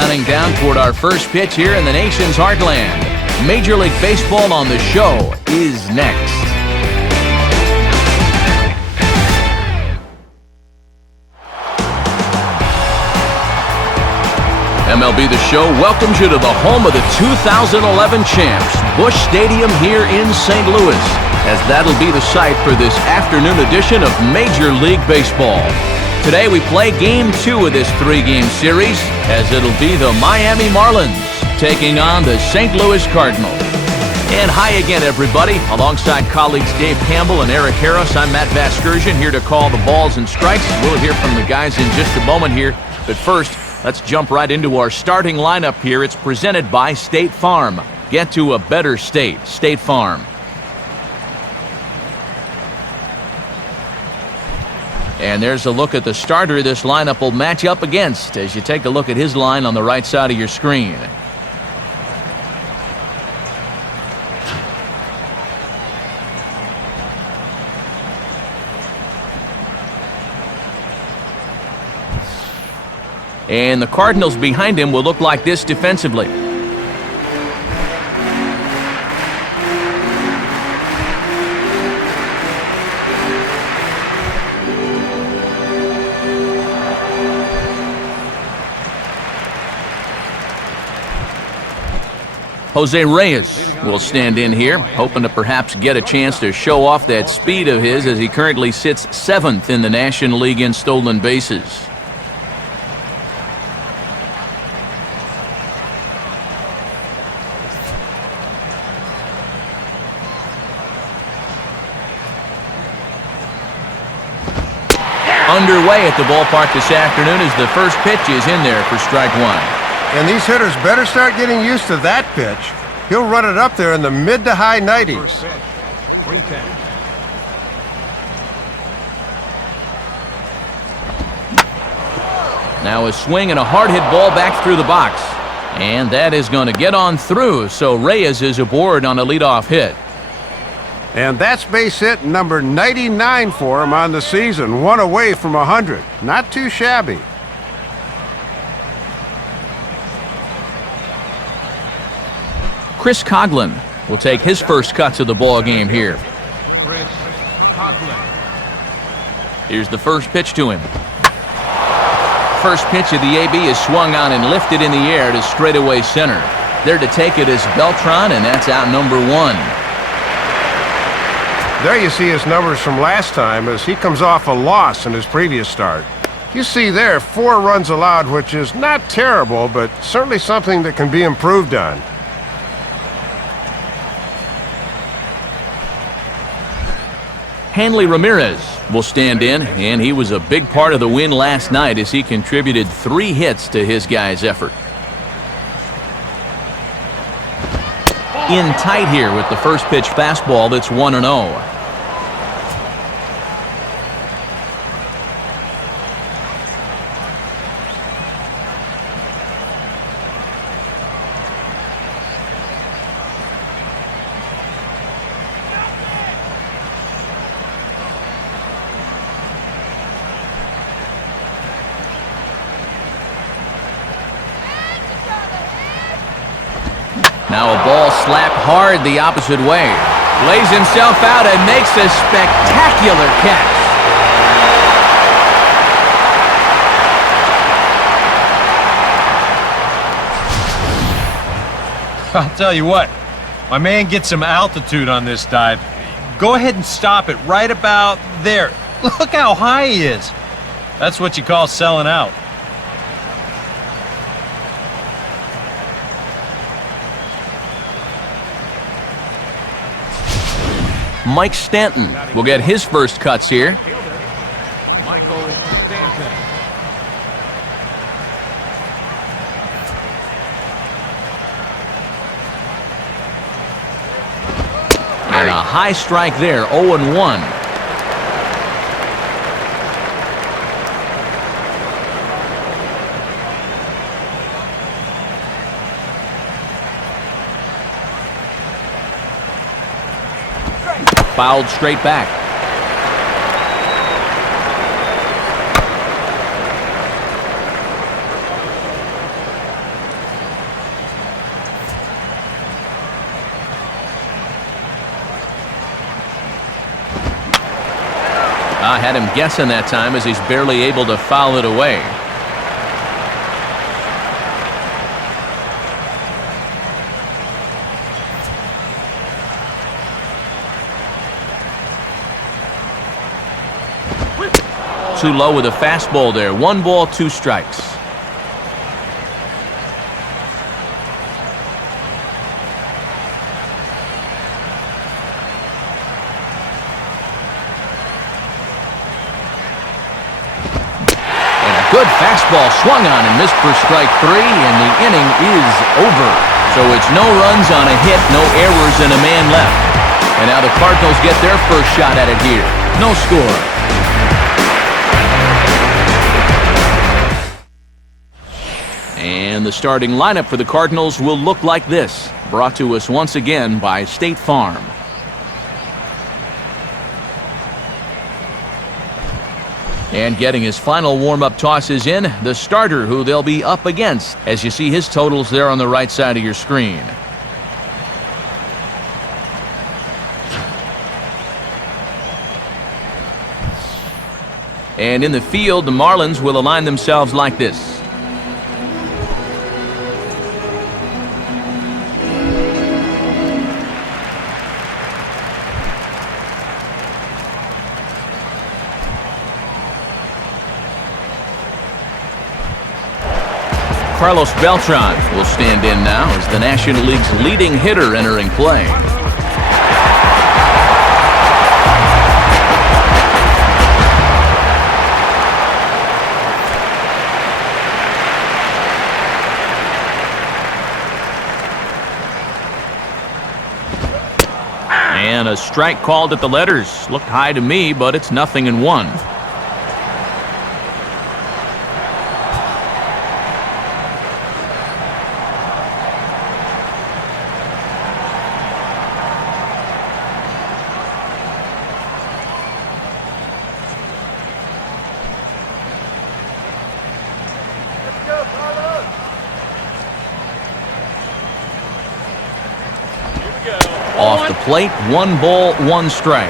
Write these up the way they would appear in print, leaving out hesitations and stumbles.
counting down toward our first pitch here in the nation's heartland. Major League Baseball on the show is next. MLB The Show welcomes you to the home of the 2011 champs, Busch Stadium here in St. Louis, as that'll be the site for this afternoon edition of Major League Baseball. Today we play Game 2 of this 3-game series, as it'll be the Miami Marlins taking on the St. Louis Cardinals. And hi again, everybody. Alongside colleagues Dave Campbell and Eric Harris, I'm Matt Vasgersian, here to call the balls and strikes. We'll hear from the guys in just a moment here, but first, let's jump right into our starting lineup here. It's presented by State Farm. Get to a better state, State Farm. And there's a look at the starter this lineup will match up against as you take a look at his line on the right side of your screen. And the Cardinals behind him will look like this defensively. Jose Reyes will stand in here, hoping to perhaps get a chance to show off that speed of his as he currently sits 7th in the National League in stolen bases. Underway at the ballpark this afternoon as the first pitch is in there for strike one. And these hitters better start getting used to that pitch. He'll run it up there in the mid to high 90s. Now a swing and a hard hit ball back through the box. And that is going to get on through, so Reyes is aboard on a leadoff hit. And that's base hit number 99 for him on the season, one away from 100. Not too shabby. Chris Coghlan will take his first cuts of the ball game here. Chris Coghlan. Here's the first pitch to him. First pitch of the AB is swung on and lifted in the air to straightaway center. There to take it is Beltran, and that's out number 1. There you see his numbers from last time as he comes off a loss in his previous start. You see there 4 runs allowed, which is not terrible, but certainly something that can be improved on. Hanley Ramirez will stand in, and he was a big part of the win last night as he contributed 3 hits to his guys' effort. In tight here with the first pitch fastball that's 1-0. Now a ball slapped hard the opposite way. Lays himself out and makes a spectacular catch. I'll tell you what, my man gets some altitude on this dive. Go ahead and stop it right about there. Look how high he is. That's what you call selling out. Mike Stanton will get his first cuts here. Michael Stanton. And a high strike there, 0-1. Fouled straight back. I had him guessing that time as he's barely able to foul it away. Too low with a fastball there. 1 ball, 2 strikes. Good fastball swung on and missed for strike 3, and the inning is over. So it's no runs on a hit, no errors, and a man left. And now the Cardinals get their first shot at it here. No score. And the starting lineup for the Cardinals will look like this. Brought to us once again by State Farm. And getting his final warm-up tosses in, the starter who they'll be up against, as you see his totals there on the right side of your screen. And in the field, the Marlins will align themselves like this. Carlos Beltran will stand in now as the National League's leading hitter entering play. And a strike called at the letters. Looked high to me, but it's 0-1. Off the plate, 1 ball, 1 strike.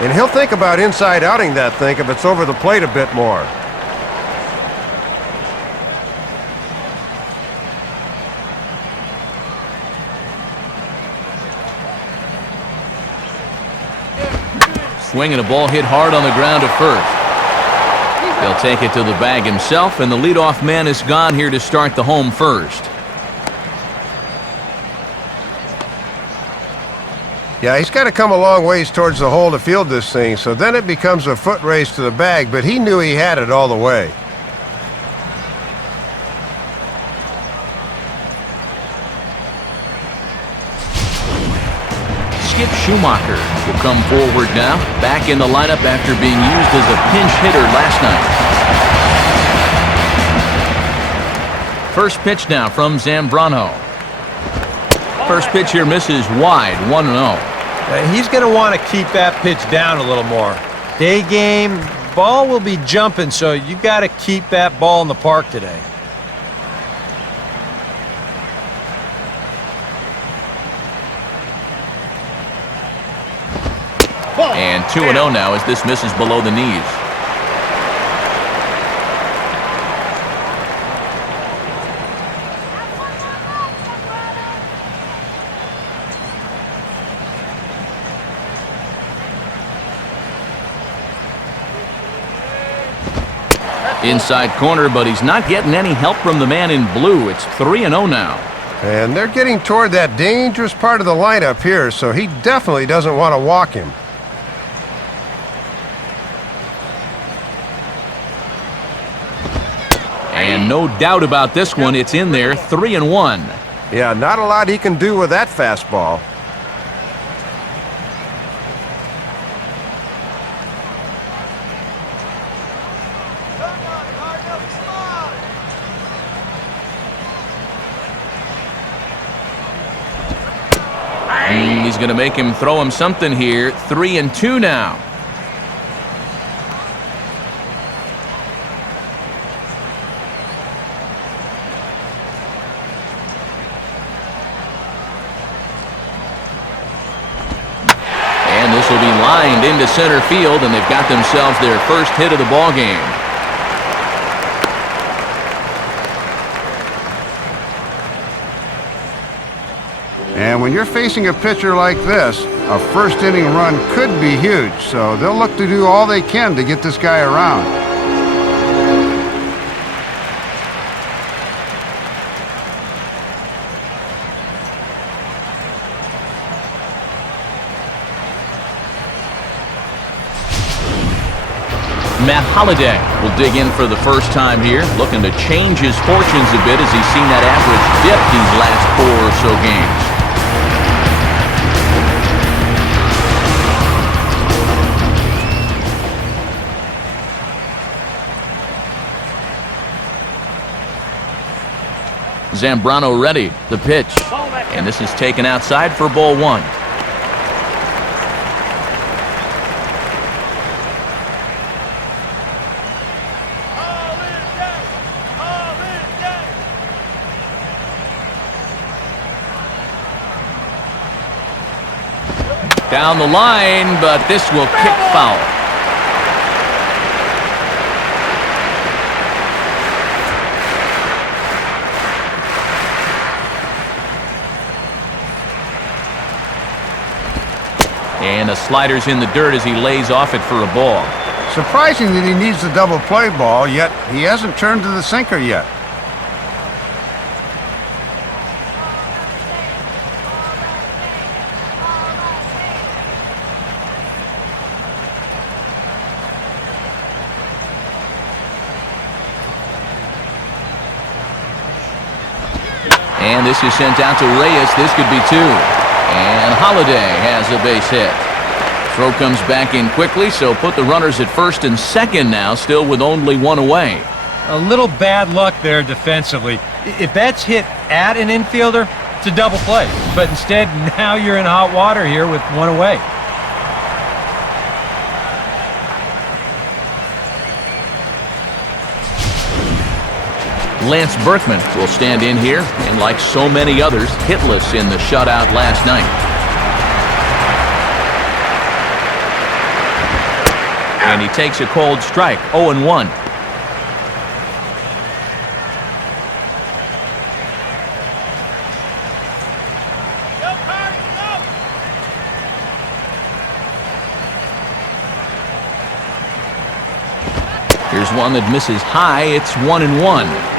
And he'll think about inside outing that thing if it's over the plate a bit more. Swinging a ball hit hard on the ground to first. He'll take it to the bag himself, and the leadoff man is gone here to start the home first. Yeah, he's got to come a long ways towards the hole to field this thing, so then it becomes a foot race to the bag, but he knew he had it all the way. Skip Schumacher will come forward now, back in the lineup after being used as a pinch hitter last night. First pitch now from Zambrano. First pitch here misses wide, 1-0. He's going to want to keep that pitch down a little more. Day game, ball will be jumping, so you got to keep that ball in the park today. And 2-0 now as this misses below the knees. Inside corner, but he's not getting any help from the man in blue. It's 3-0 now. And they're getting toward that dangerous part of the lineup here, so he definitely doesn't want to walk him. And no doubt about this one, it's in there, 3-1. Yeah, not a lot he can do with that fastball. He's going to make him throw him something here. 3-2 now. will be lined into center field, and they've got themselves their first hit of the ball game. And when you're facing a pitcher like this, a first inning run could be huge, so they'll look to do all they can to get this guy around. Matt Holliday will dig in for the first time here, looking to change his fortunes a bit as he's seen that average dip these last 4 or so games. Zambrano ready, the pitch, and this is taken outside for ball 1. Down the line, but this will kick foul. And the slider's in the dirt as he lays off it for a ball. Surprising that he needs the double play ball, yet he hasn't turned to the sinker yet. And this is sent out to Reyes. This could be 2. And Holliday has a base hit. Throw comes back in quickly, so put the runners at first and second now, still with only 1 away. A little bad luck there defensively. If that's hit at an infielder, it's a double play. But instead, now you're in hot water here with 1 away. Lance Berkman will stand in here, and like so many others, hitless in the shutout last night. And he takes a cold strike, 0-1. Here's one that misses high. It's 1-1.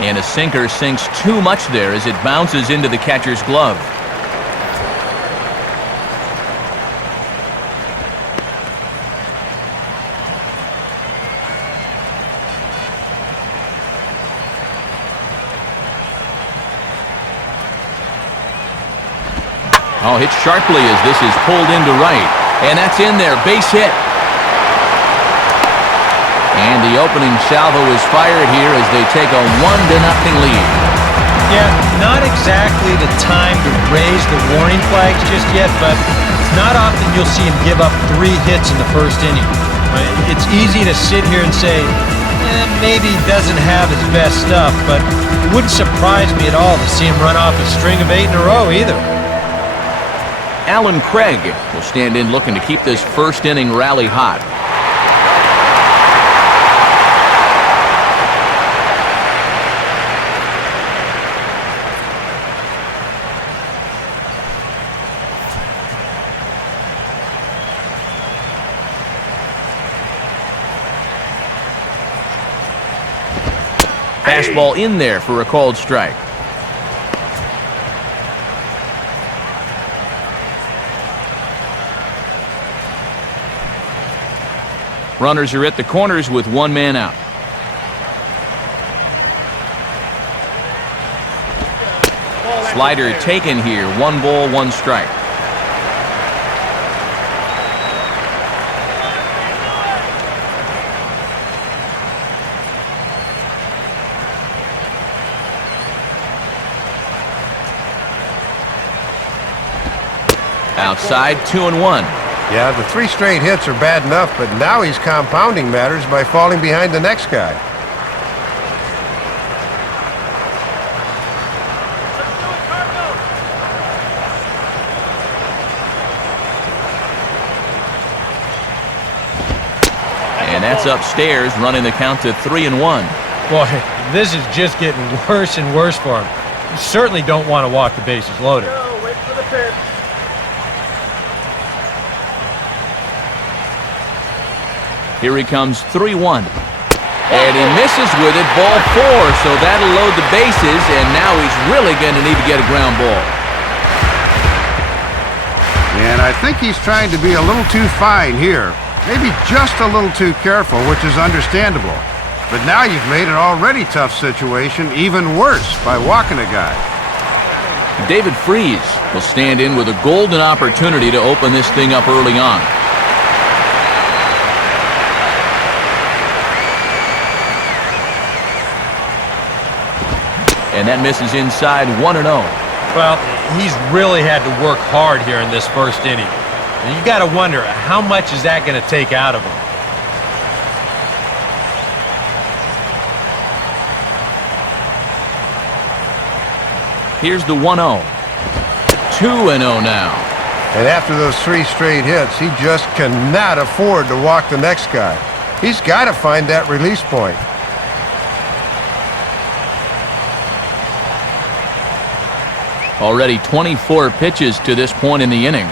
And a sinker sinks too much there as it bounces into the catcher's glove. Oh, hit sharply as this is pulled into right. And that's in there. Base hit. And the opening salvo is fired here as they take a 1-0 lead. Yeah, not exactly the time to raise the warning flags just yet, but it's not often you'll see him give up 3 hits in the first inning. It's easy to sit here and say, maybe he doesn't have his best stuff, but it wouldn't surprise me at all to see him run off a string of 8 in a row either. Alan Craig will stand in looking to keep this first inning rally hot. Fastball in there for a called strike. Runners are at the corners with 1 man out. Slider taken here. 1 ball, 1 strike. Outside, 2-1. Yeah, the 3 straight hits are bad enough, but now he's compounding matters by falling behind the next guy. And that's upstairs, running the count to 3-1. Boy, this is just getting worse and worse for him. You certainly don't want to walk the bases loaded. Wait for the pitch. Here he comes, 3-1. And he misses with it, ball 4, so that'll load the bases, and now he's really going to need to get a ground ball. And I think he's trying to be a little too fine here. Maybe just a little too careful, which is understandable. But now you've made an already tough situation even worse by walking a guy. David Freese will stand in with a golden opportunity to open this thing up early on. And that misses inside, 1-0. Well, he's really had to work hard here in this first inning. And you got to wonder, how much is that going to take out of him? Here's the 1-0. 2-0 now. And after those 3 straight hits, he just cannot afford to walk the next guy. He's got to find that release point. Already 24 pitches to this point in the inning.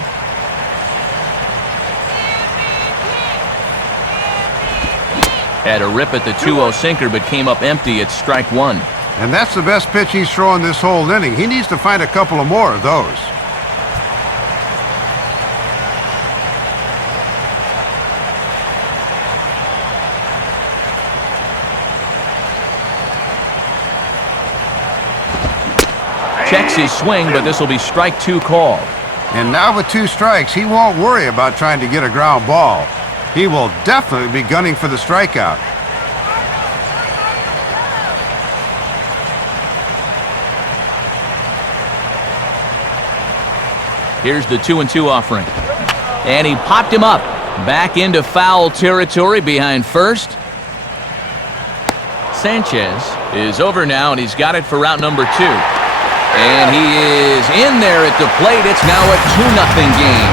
Had a rip at the 2-0 sinker, but came up empty at strike 1. And that's the best pitch he's thrown this whole inning. He needs to find a couple of more of those. Checks his swing, but this will be strike 2 called. And now with 2 strikes, he won't worry about trying to get a ground ball. He will definitely be gunning for the strikeout. Here's the 2-2 offering. And he popped him up. Back into foul territory behind first. Sanchez is over now, and he's got it for route number 2. And he is in there at the plate. It's now a 2-0 game.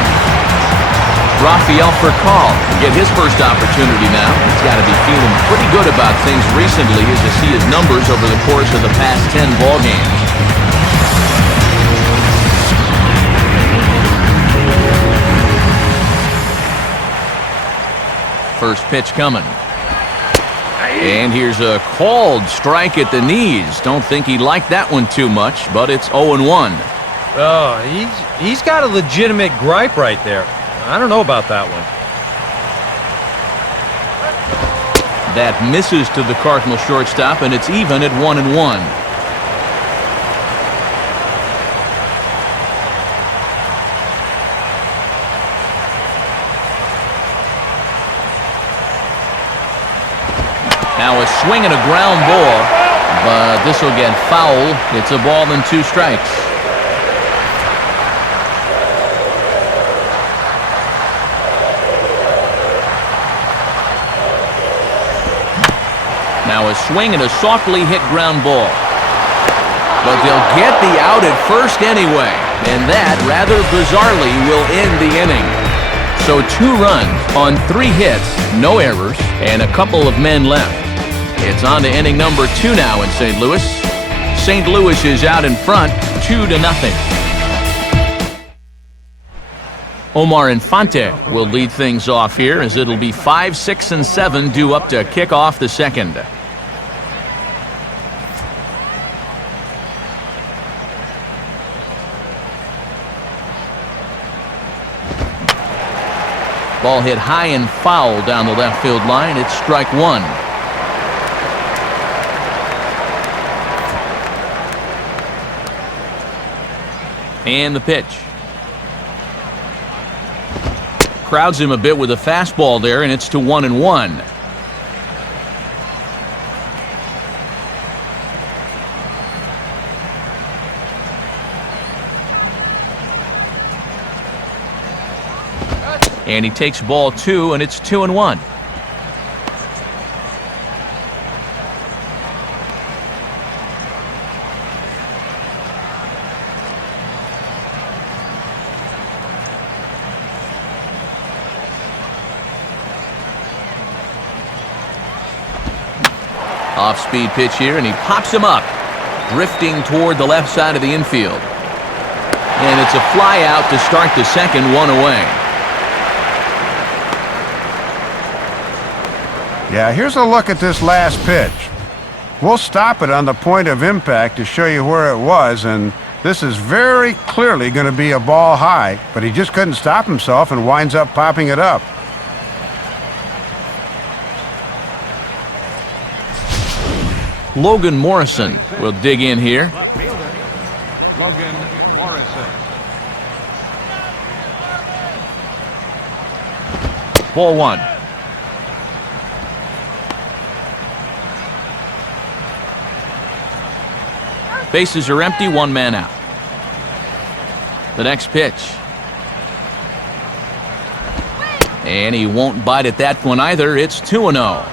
Rafael Furcal will get his first opportunity now. He's got to be feeling pretty good about things recently as you see his numbers over the course of the past 10 ball games. First pitch coming. And here's a called strike at the knees. Don't think he liked that one too much, but it's 0-1. Oh, he's got a legitimate gripe right there. I don't know about that one. That misses to the Cardinal shortstop, and it's even at 1-1. Now a swing and a ground ball, but this will get foul. It's a ball and 2 strikes. Now a swing and a softly hit ground ball. But they'll get the out at first anyway, and that, rather bizarrely, will end the inning. So 2 runs on 3 hits, no errors, and a couple of men left. It's on to inning number 2 now in St. Louis. St. Louis is out in front, 2-0. Omar Infante will lead things off here as it'll be 5, 6, and 7 due up to kick off the second. Ball hit high and foul down the left field line. It's strike 1. And the pitch. Crowds him a bit with a fastball there, and it's to 1-1. And he takes ball 2, and it's 2-1. Off-speed pitch here, and he pops him up, drifting toward the left side of the infield. And it's a fly out to start the second, 1 away. Yeah, here's a look at this last pitch. We'll stop it on the point of impact to show you where it was, and this is very clearly going to be a ball high, but he just couldn't stop himself and winds up popping it up. Logan Morrison will dig in here. Left fielder, Logan Morrison. Ball 1. Bases are empty, 1 man out. The next pitch. And he won't bite at that one either. It's 2-0.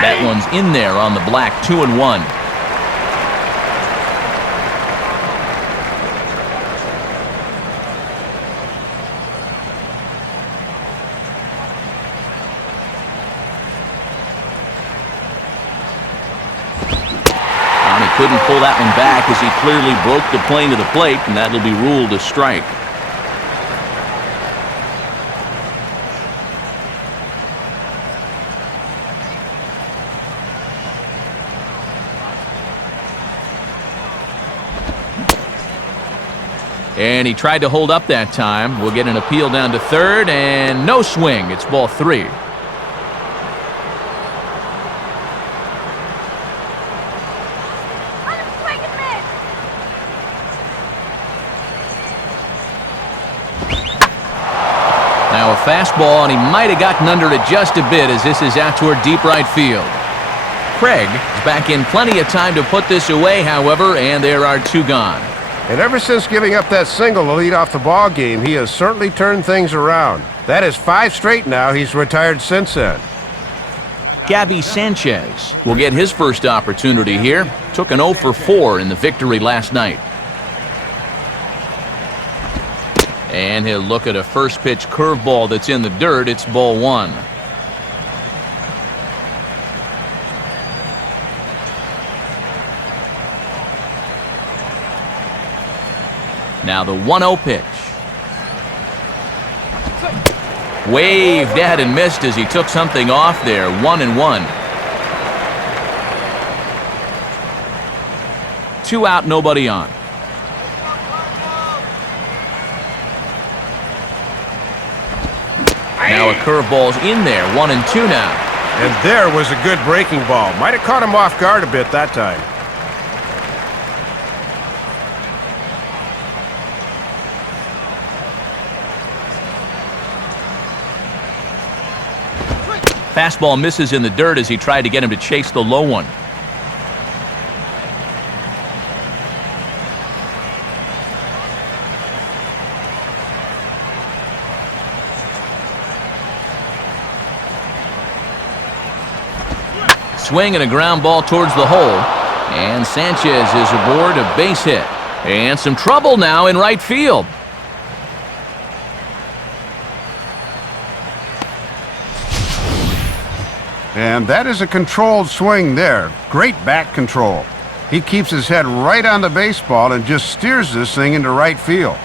That one's in there on the black, 2-1. Couldn't pull that one back as he clearly broke the plane to the plate, and that'll be ruled a strike. And he tried to hold up that time. We'll get an appeal down to third, and no swing. It's ball 3. Now a fastball, and he might have gotten under it just a bit as this is out toward deep right field. Craig is back in plenty of time to put this away, however, and there are 2 gone. And ever since giving up that single to lead off the ball game, he has certainly turned things around. That is 5 straight now. He's retired since then. Gabby Sanchez will get his first opportunity here. Took an 0 for 4 in the victory last night. And he'll look at a first pitch curveball that's in the dirt. It's ball 1. Now the 1-0 pitch. Waved at and missed as he took something off there. 1-1. 2 out, nobody on. Now a curveball's in there. 1-2 now. And there was a good breaking ball. Might have caught him off guard a bit that time. Fastball misses in the dirt as he tried to get him to chase the low one. Swing and a ground ball towards the hole. And Sanchez is aboard a base hit. And some trouble now in right field. And that is a controlled swing there. Great back control. He keeps his head right on the baseball and just steers this thing into right field.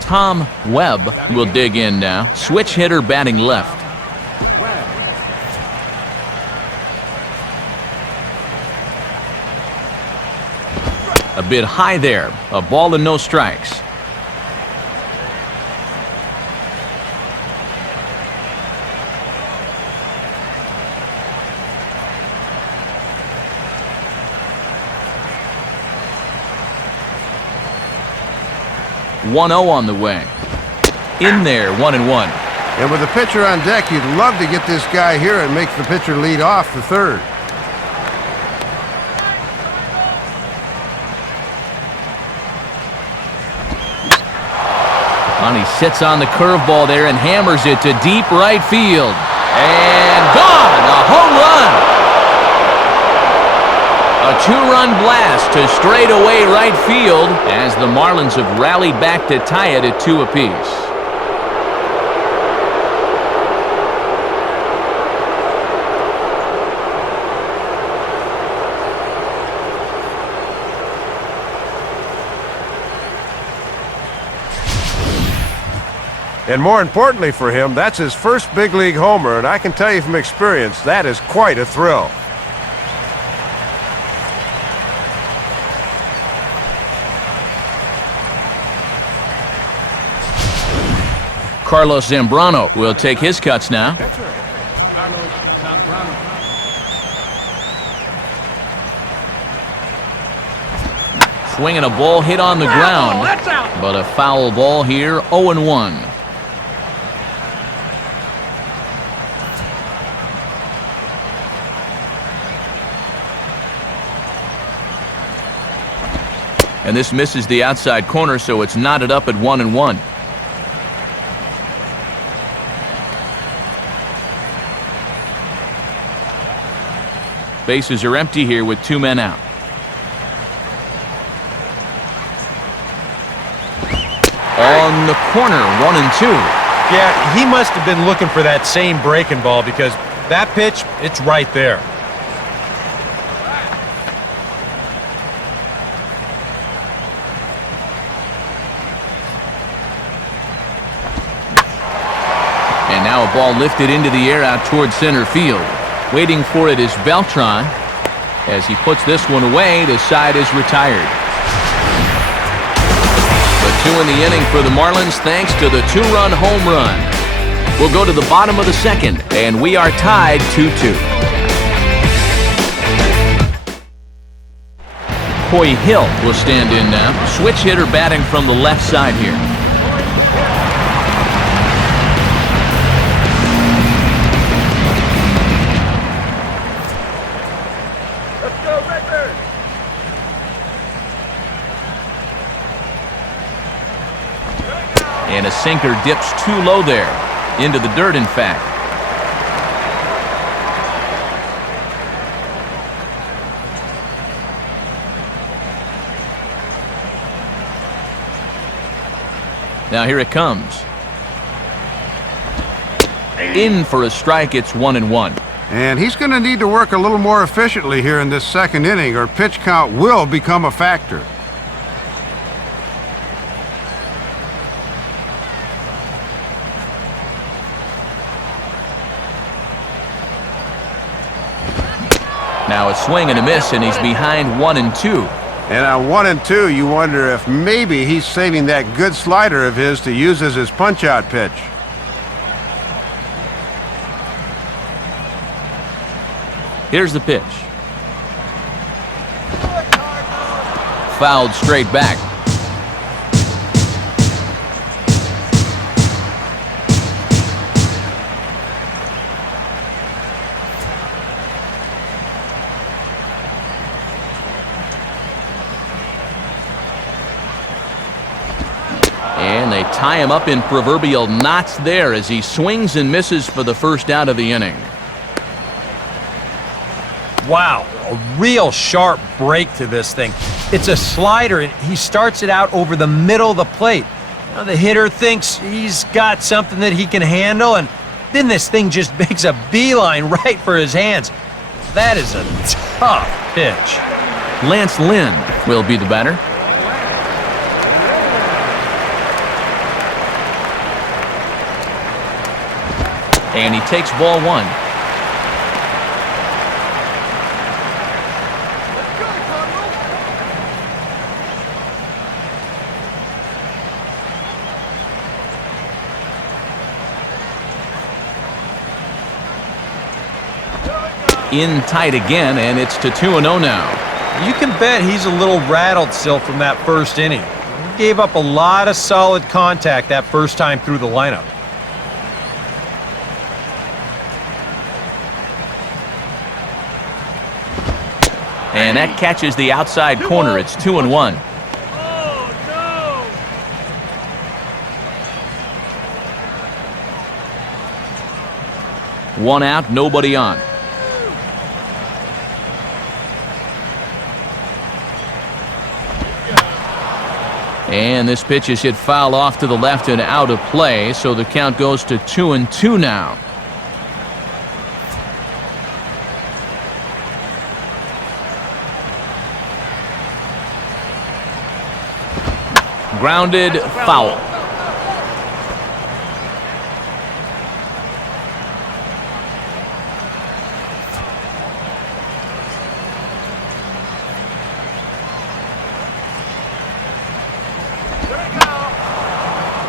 Tom Webb will dig in now. Switch hitter batting left. A bit high there. A ball and no strikes. .1-0 on the way. In there, 1-1. And with the pitcher on deck, you'd love to get this guy here and make the pitcher lead off the third. And he sits on the curveball there and hammers it to deep right field. And gone! A home run! A two-run blast to straightaway right field as the Marlins have rallied back to tie it at 2 apiece. And more importantly for him, that's his first big league homer, and I can tell you from experience, that is quite a thrill. Carlos Zambrano will take his cuts now. Carlos Zambrano. Swinging a ball hit on the ground, but a foul ball here, 0-1. And this misses the outside corner, so it's knotted up at 1-1. Bases are empty here with 2 men out. On the corner, 1-2. Yeah, he must have been looking for that same breaking ball because that pitch, it's right there. And now a ball lifted into the air out towards center field. Waiting for it is Beltran. As he puts this one away, the side is retired. The 2 in the inning for the Marlins thanks to the 2-run home run. We'll go to the bottom of the second, and we are tied 2-2. Coy Hill will stand in now. Switch hitter batting from the left side here. And a sinker dips too low there. Into the dirt, in fact. Now here it comes. In for a strike, it's 1-1. And he's going to need to work a little more efficiently here in this second inning, or pitch count will become a factor. Now a swing and a miss, and he's behind 1-2. And on 1-2, you wonder if maybe he's saving that good slider of his to use as his punch-out pitch. Here's the pitch. Fouled straight back. And they tie him up in proverbial knots there as he swings and misses for the first out of the inning. Wow, a real sharp break to this thing. It's a slider, and he starts it out over the middle of the plate. Now the hitter thinks he's got something that he can handle, and then this thing just makes a beeline right for his hands. That is a tough pitch. Lance Lynn will be the batter. And he takes ball 1. In tight again, and it's to 2-0 now. You can bet he's a little rattled still from that first inning. He gave up a lot of solid contact that first time through the lineup. And that catches the outside corner. It's 2-1. One out, nobody on. And this pitch is hit foul off to the left and out of play, so the count goes to 2-2 now. Grounded, foul.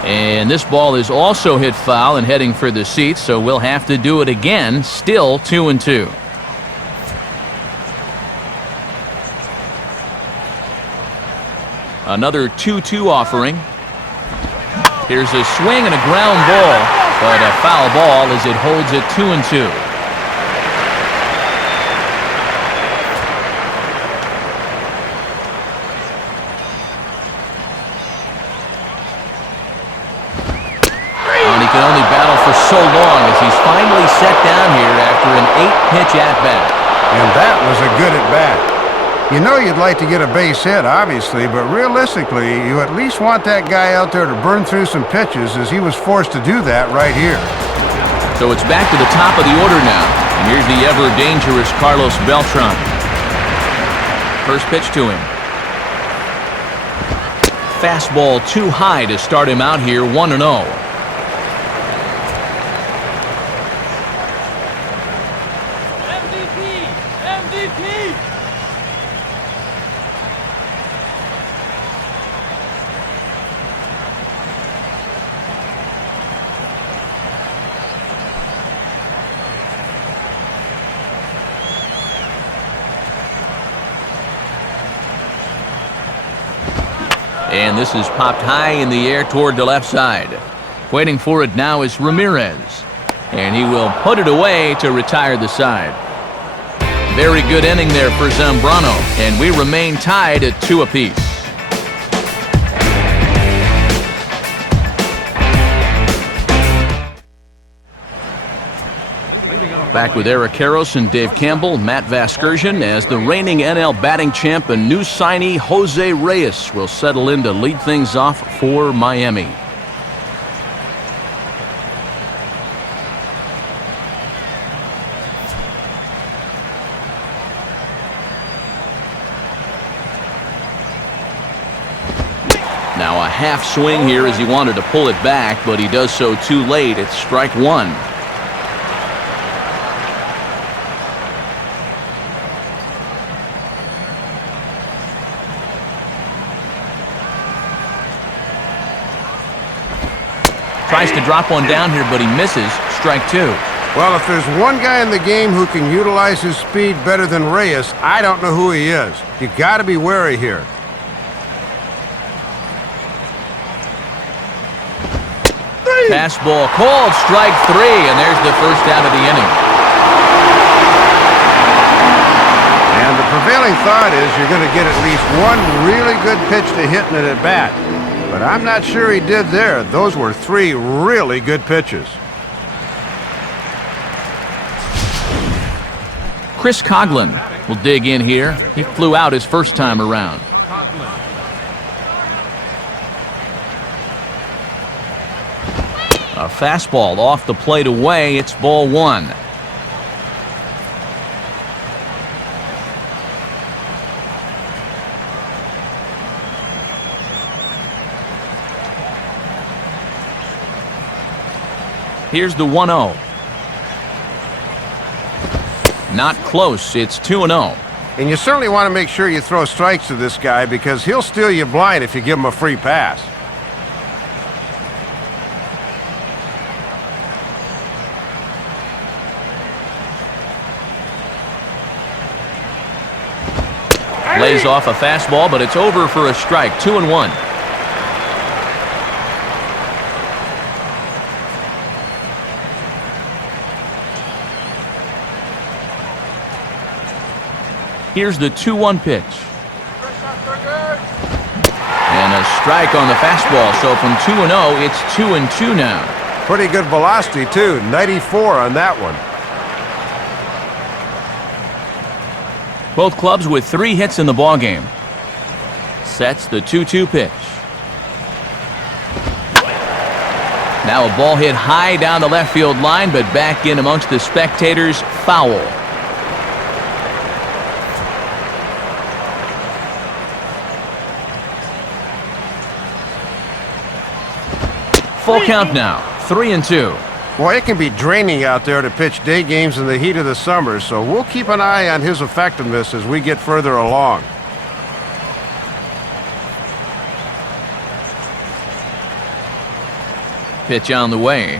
And this ball is also hit foul and heading for the seats, so we'll have to do it again. Still 2-2. Another 2-2 offering. Here's a swing and a ground ball, but a foul ball as it holds it 2-2. He can only battle for so long as he's finally set down here after an 8-pitch at-bat. And that was a good at-bat. You know you'd like to get a base hit, obviously, but realistically, you at least want that guy out there to burn through some pitches, as he was forced to do that right here. So it's back to the top of the order now, and here's the ever-dangerous Carlos Beltran. First pitch to him. Fastball too high to start him out here, 1-0. And this is popped high in the air toward the left side. Waiting for it now is Ramirez. And he will put it away to retire the side. Very good inning there for Zambrano. And we remain tied at 2 apiece. Back with Eric Karros and Dave Campbell, Matt Vasgersian, as the reigning NL batting champ and new signee Jose Reyes will settle in to lead things off for Miami. Now a half swing here as he wanted to pull it back, but he does so too late. It's strike one. Tries to drop one down here, but he misses. Strike two. Well, if there's one guy in the game who can utilize his speed better than Reyes, I don't know who he is. You got to be wary here. Fastball called, strike three, and there's the first out of the inning. And the prevailing thought is you're going to get at least one really good pitch to hit in it at bat. But I'm not sure he did there. Those were 3 really good pitches. Chris Coghlan will dig in here. He flew out his first time around. A fastball off the plate away. It's ball one. Here's the 1-0. Not close. It's 2-0. And you certainly want to make sure you throw strikes to this guy, because he'll steal you blind if you give him a free pass. Lays off a fastball, but it's over for a strike. 2-1. Here's the 2-1 pitch. And a strike on the fastball. So from 2-0, it's 2-2 now. Pretty good velocity, too. 94 on that one. Both clubs with 3 hits in the ballgame. Sets the 2-2 pitch. Now a ball hit high down the left field line, but back in amongst the spectators. Foul. Full count now, 3-2. Boy, it can be draining out there to pitch day games in the heat of the summer, so we'll keep an eye on his effectiveness as we get further along. Pitch on the way.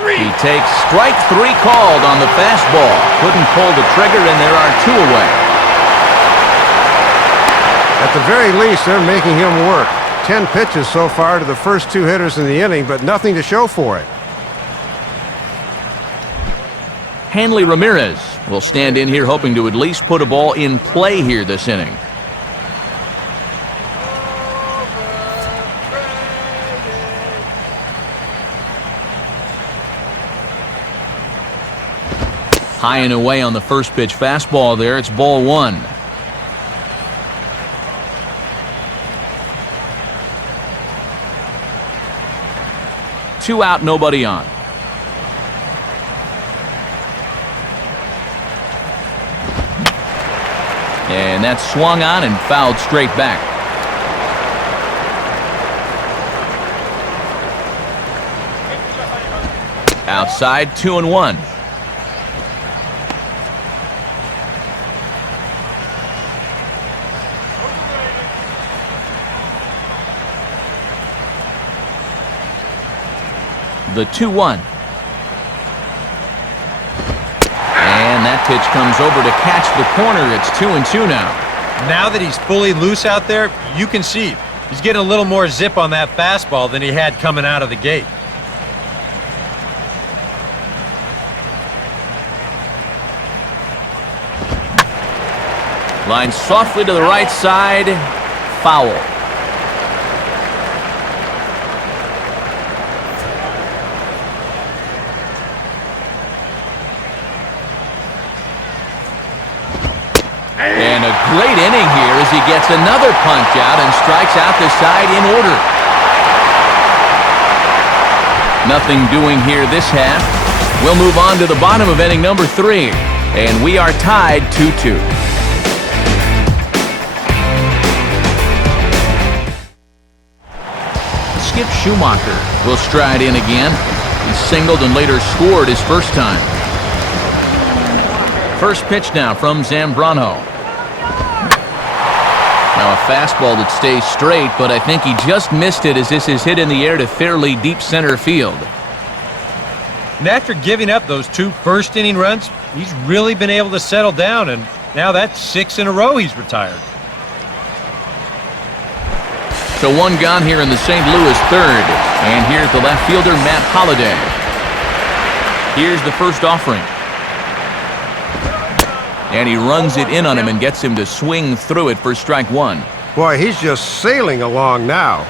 He takes strike 3 called on the fastball. Couldn't pull the trigger, and there are 2 away. At the very least, they're making him work. 10 pitches so far to the first 2 hitters in the inning, but nothing to show for it. Hanley Ramirez will stand in here hoping to at least put a ball in play here this inning. High and away on the first pitch fastball there. It's ball 1. Two out, nobody on. And that's swung on and fouled straight back. Outside, 2-1. The 2-1. And that pitch comes over to catch the corner. It's 2-2 now. Now that he's fully loose out there, you can see he's getting a little more zip on that fastball than he had coming out of the gate. Line softly to the right side. Foul. And a great inning here as he gets another punch out and strikes out the side in order. Nothing doing here this half. We'll move on to the bottom of inning number 3. And we are tied 2-2. Skip Schumacher will stride in again. He singled and later scored his first time. First pitch now from Zambrano. Now a fastball that stays straight, but I think he just missed it as this is hit in the air to fairly deep center field. And after giving up those 2 first-inning runs, he's really been able to settle down, and now that's 6 in a row he's retired. So 1 gone here in the St. Louis third. And here's the left fielder, Matt Holliday. Here's the first offering. And he runs it in on him and gets him to swing through it for strike 1. Boy, he's just sailing along now.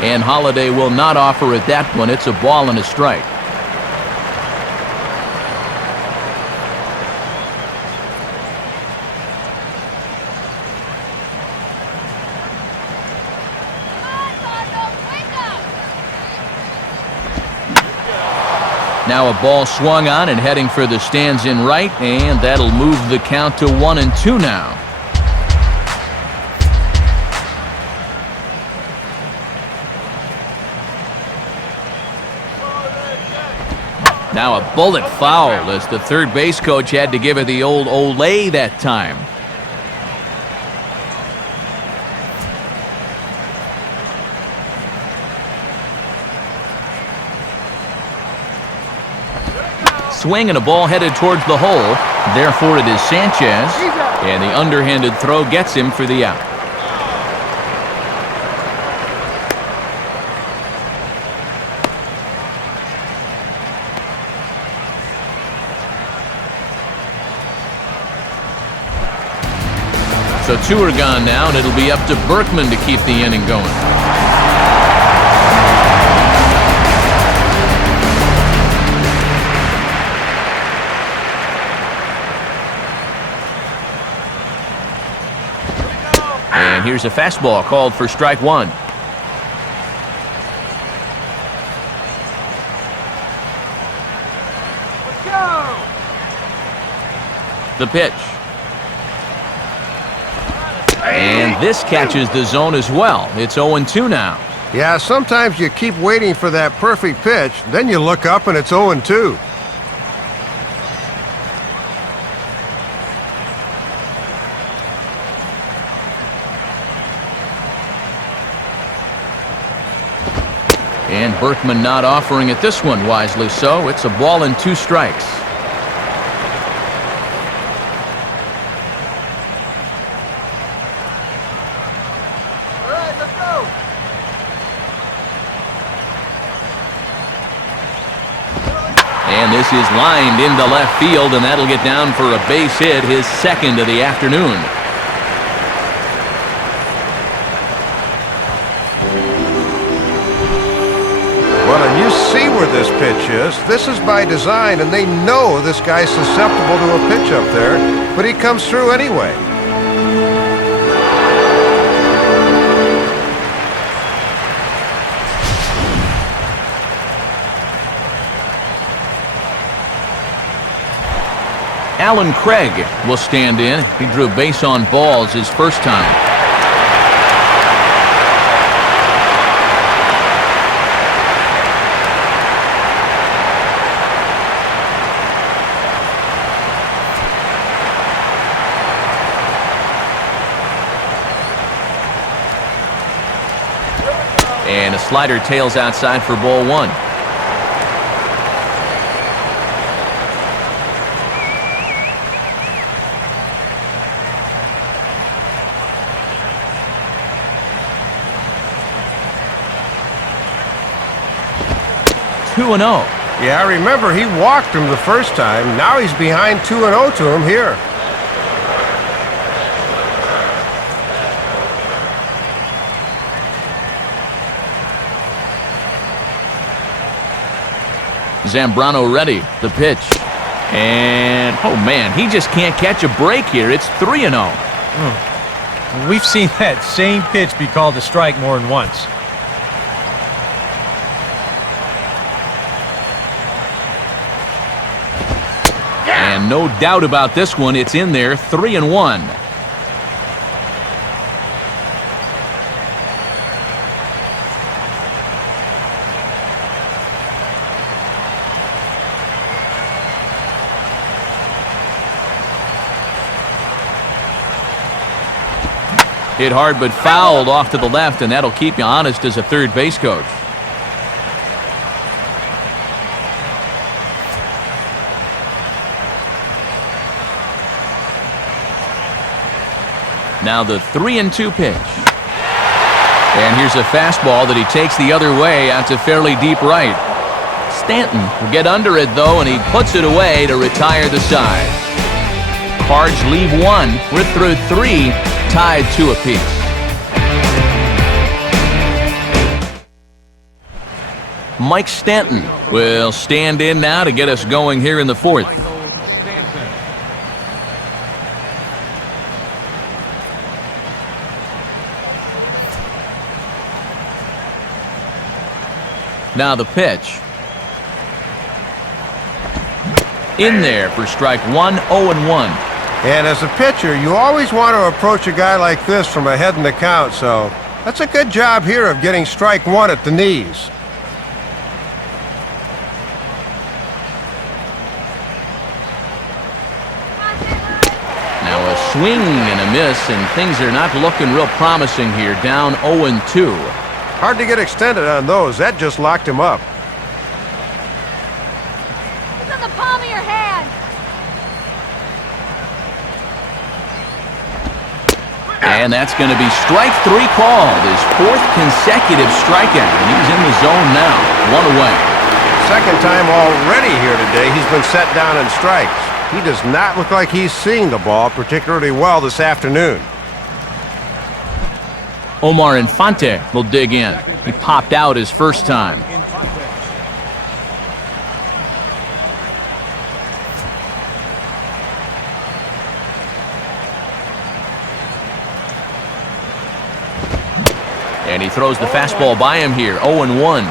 And Holliday will not offer at that one. It's a ball and a strike. Now a ball swung on and heading for the stands in right, and that'll move the count to 1-2 now. Now a bullet foul as the third base coach had to give it the old Olay that time. Swing and a ball headed towards the hole. Therefore, it is Sanchez, and the underhanded throw gets him for the out. So 2 are gone now, and it'll be up to Berkman to keep the inning going. And here's a fastball called for strike 1. The pitch. And this catches the zone as well. It's 0-2 now. Yeah, sometimes you keep waiting for that perfect pitch, then you look up and it's 0-2. And Berkman not offering it this one, wisely so. It's a ball and 2 strikes. All right, let's go. And this is lined into left field, and that'll get down for a base hit, his second of the afternoon. Well, and you see where this pitch is. This is by design, and they know this guy's susceptible to a pitch up there, but he comes through anyway. Alan Craig will stand in. He drew base on balls his first time. And a slider tails outside for ball 1. Two and 0. Yeah, I remember he walked him the first time. Now he's behind 2-0 to him here. Zambrano ready. The pitch. And, oh man, he just can't catch a break here. It's 3-0. We've seen that same pitch be called a strike more than once. And no doubt about this one. It's in there. 3-1. Hit hard but fouled off to the left, and that'll keep you honest as a third base coach. Now the 3-2 pitch. And here's a fastball that he takes the other way out to fairly deep right. Stanton will get under it, though, and he puts it away to retire the side. Cards leave 1. We're through 3, tied 2 apiece. Mike Stanton will stand in now to get us going here in the 4th. Now the pitch. In there for strike 1, 0-1. And as a pitcher, you always want to approach a guy like this from ahead in the count, so that's a good job here of getting strike 1 at the knees. Now a swing and a miss, and things are not looking real promising here. Down 0-2. Hard to get extended on those. That just locked him up. It's in the palm of your hand. And that's going to be strike 3 called, his 4th consecutive strikeout, and he's in the zone now, 1 away. Second time already here today he's been set down in strikes. He does not look like he's seeing the ball particularly well this afternoon. Omar Infante will dig in. He popped out his first time. And he throws the fastball by him here, 0-1.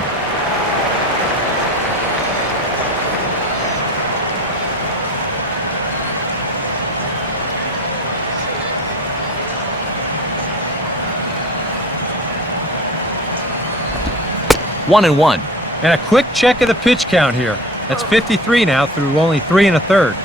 One and one. And a quick check of the pitch count here. That's 53 now through only 3 1/3.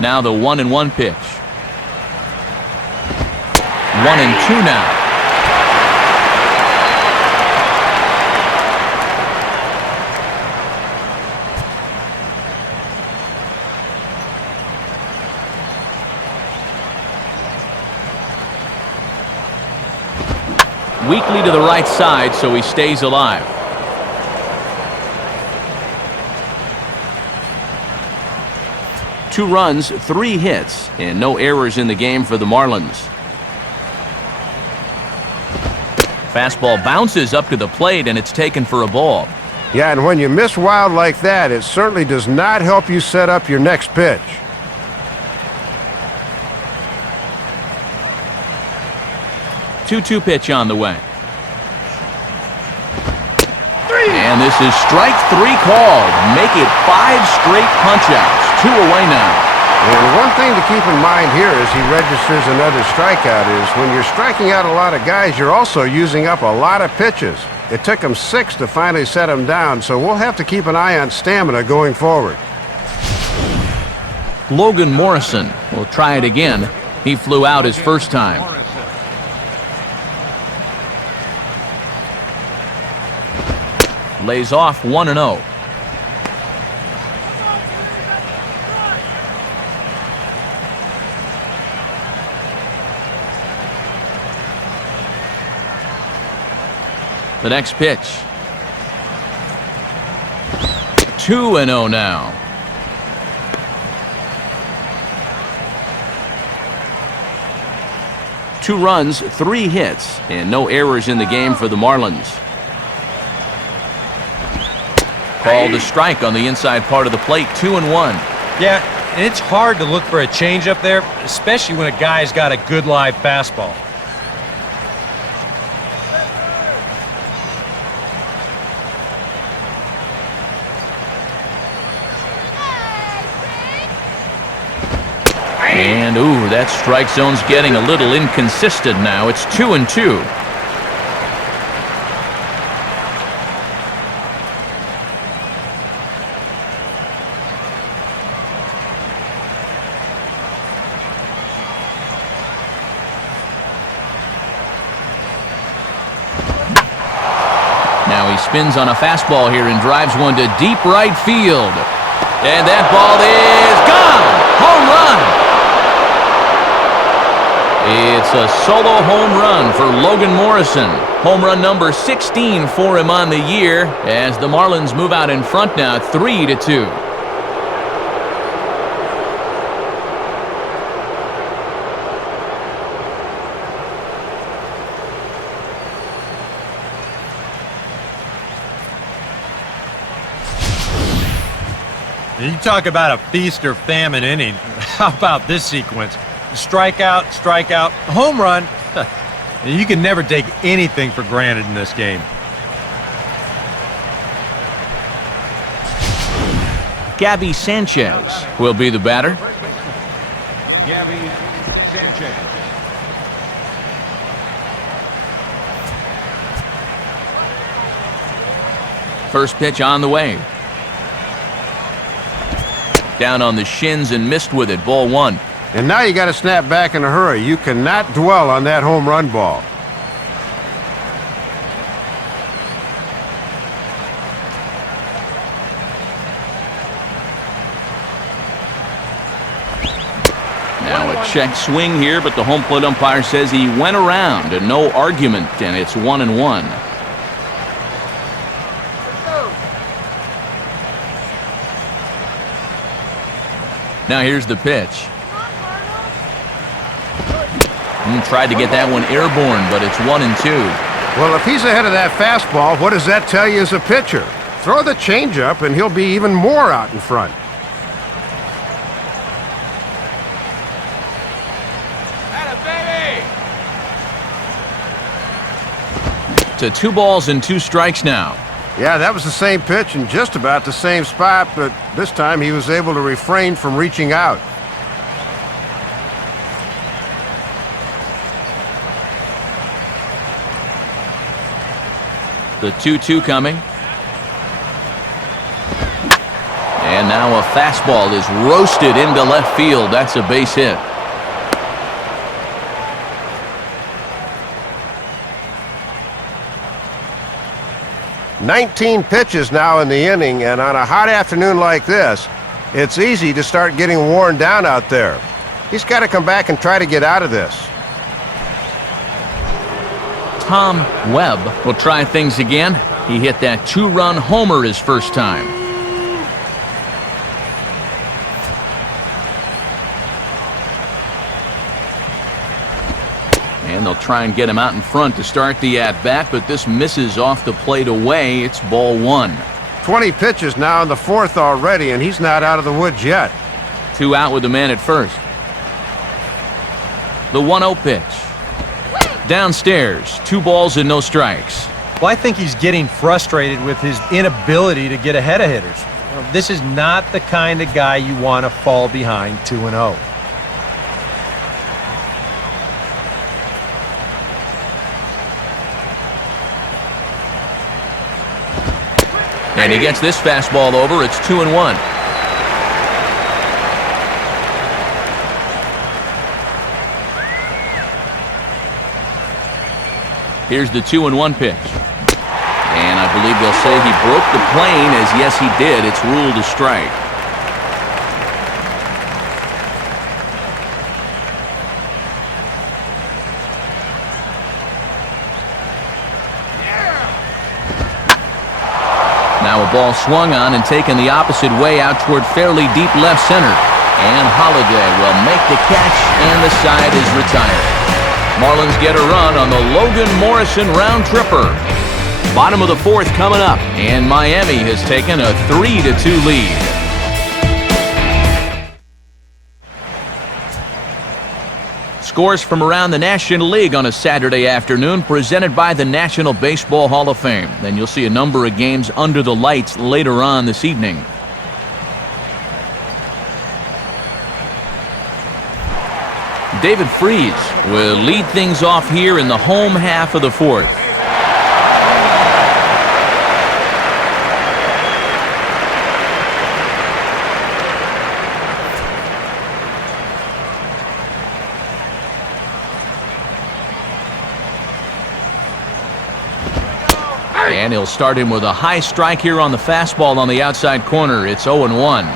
Now the 1-1 pitch. 1-2 now. Weakly to the right side, so he stays alive. Two runs, 3 hits, and no errors in the game for the Marlins. Fastball bounces up to the plate, and it's taken for a ball. Yeah, and when you miss wild like that, it certainly does not help you set up your next pitch. Two-two pitch on the way. And this is strike 3 called. Make it 5 straight punch-outs. 2 away now. And one thing to keep in mind here as he registers another strikeout is when you're striking out a lot of guys, you're also using up a lot of pitches. It took him 6 to finally set him down, so we'll have to keep an eye on stamina going forward. Logan Morrison will try it again. He flew out his first time. Lays off 1-0. The next pitch. 2-0 now. Two runs, 3 hits, and no errors in the game for the Marlins. Called a strike on the inside part of the plate, 2-1. Yeah, and it's hard to look for a changeup there, especially when a guy's got a good live fastball. And, ooh, that strike zone's getting a little inconsistent now. It's 2-2. Now he spins on a fastball here and drives one to deep right field. And that ball is gone! Home run! It's a solo home run for Logan Morrison. Home run number 16 for him on the year as the Marlins move out in front now, 3-2. You talk about a feast or famine inning. How about this sequence? Strikeout, strikeout, home run. You can never take anything for granted in this game. Gabby Sanchez will be the batter. Gabby Sanchez. First pitch on the way. Down on the shins and missed with it, ball 1. And now you got to snap back in a hurry. You cannot dwell on that home run ball. check swing here, but the home plate umpire says he went around and no argument, and it's 1-1. Now here's the pitch. Tried to get that one airborne, but it's 1-2. Well, if he's ahead of that fastball, what does that tell you as a pitcher? Throw the changeup, and he'll be even more out in front. To 2 balls and 2 strikes now. Yeah, that was the same pitch in just about the same spot, but this time he was able to refrain from reaching out. The 2-2 coming. And now a fastball is roasted into left field. That's a base hit. "19 pitches now in the inning, and on a hot afternoon like this, it's easy to start getting worn down out there. He's got to come back and try to get out of this." Tom Webb will try things again. He hit that 2-run homer his first time. And they'll try and get him out in front to start the at-bat, but this misses off the plate away. It's ball 1. 20 pitches now in the 4th already, and he's not out of the woods yet. 2 out with the man at first. The 1-0 pitch. Downstairs, 2 balls and no strikes. Well, I think he's getting frustrated with his inability to get ahead of hitters. This is not the kind of guy you want to fall behind 2-0. And he gets this fastball over. It's 2-1. Here's the 2-1 pitch. And I believe they'll say he broke the plane, as yes he did. It's ruled a strike. Now a ball swung on and taken the opposite way out toward fairly deep left center. And Holiday will make the catch, and the side is retired. Marlins get a run on the Logan Morrison round tripper. Bottom of the 4th coming up, and Miami has taken a 3-2 lead. Scores from around the National League on a Saturday afternoon, presented by the National Baseball Hall of Fame. Then you'll see a number of games under the lights later on this evening. David Freese will lead things off here in the home half of the 4th. And he'll start him with a high strike here on the fastball on the outside corner. It's 0-1.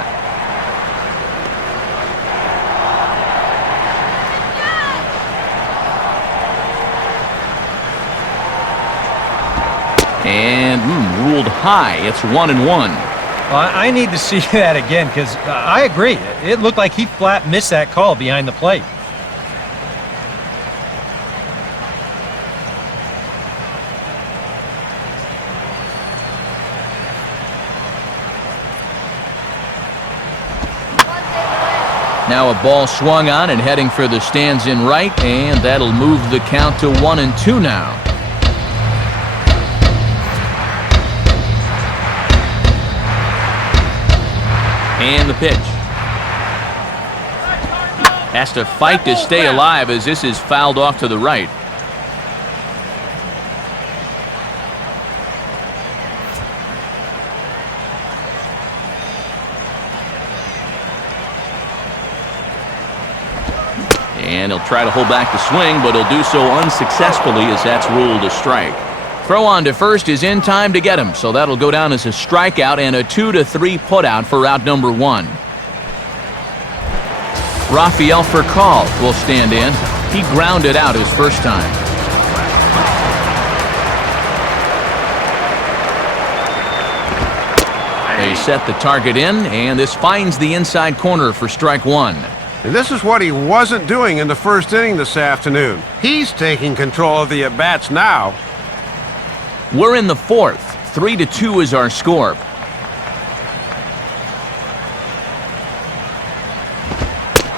And ruled high. It's 1-1. Well, I need to see that again, because I agree. It looked like he flat missed that call behind the plate. Now a ball swung on and heading for the stands in right, and that'll move the count to 1-2 now. And the pitch. Has to fight to stay alive as this is fouled off to the right. And he'll try to hold back the swing, but he'll do so unsuccessfully as that's ruled a strike. Throw on to first is in time to get him, so that'll go down as a strikeout and a 2-3 putout for out number 1. Rafael Furcal will stand in. He grounded out his first time. They set the target in, and this finds the inside corner for strike one. And this is what he wasn't doing in the first inning this afternoon. He's taking control of the at-bats now. We're in the fourth. 3-2 is our score.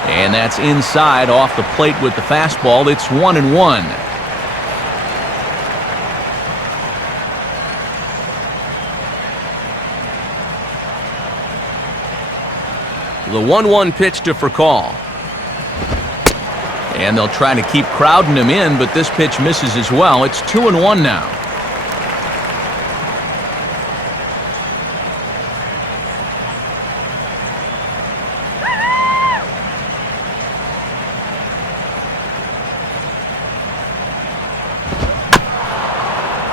And that's inside off the plate with the fastball. It's 1-1. The 1-1 pitch to Furcal. And they'll try to keep crowding him in, but this pitch misses as well. It's 2-1 now.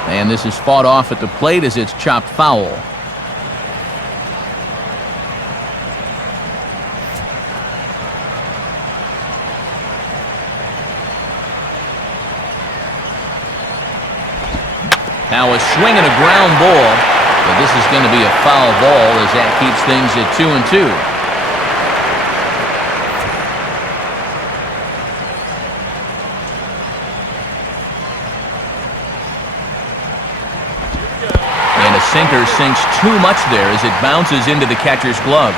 And this is fought off at the plate as it's chopped foul. Now a swing and a ground ball, but this is going to be a foul ball as that keeps things at 2-2. And a sinker sinks too much there as it bounces into the catcher's glove.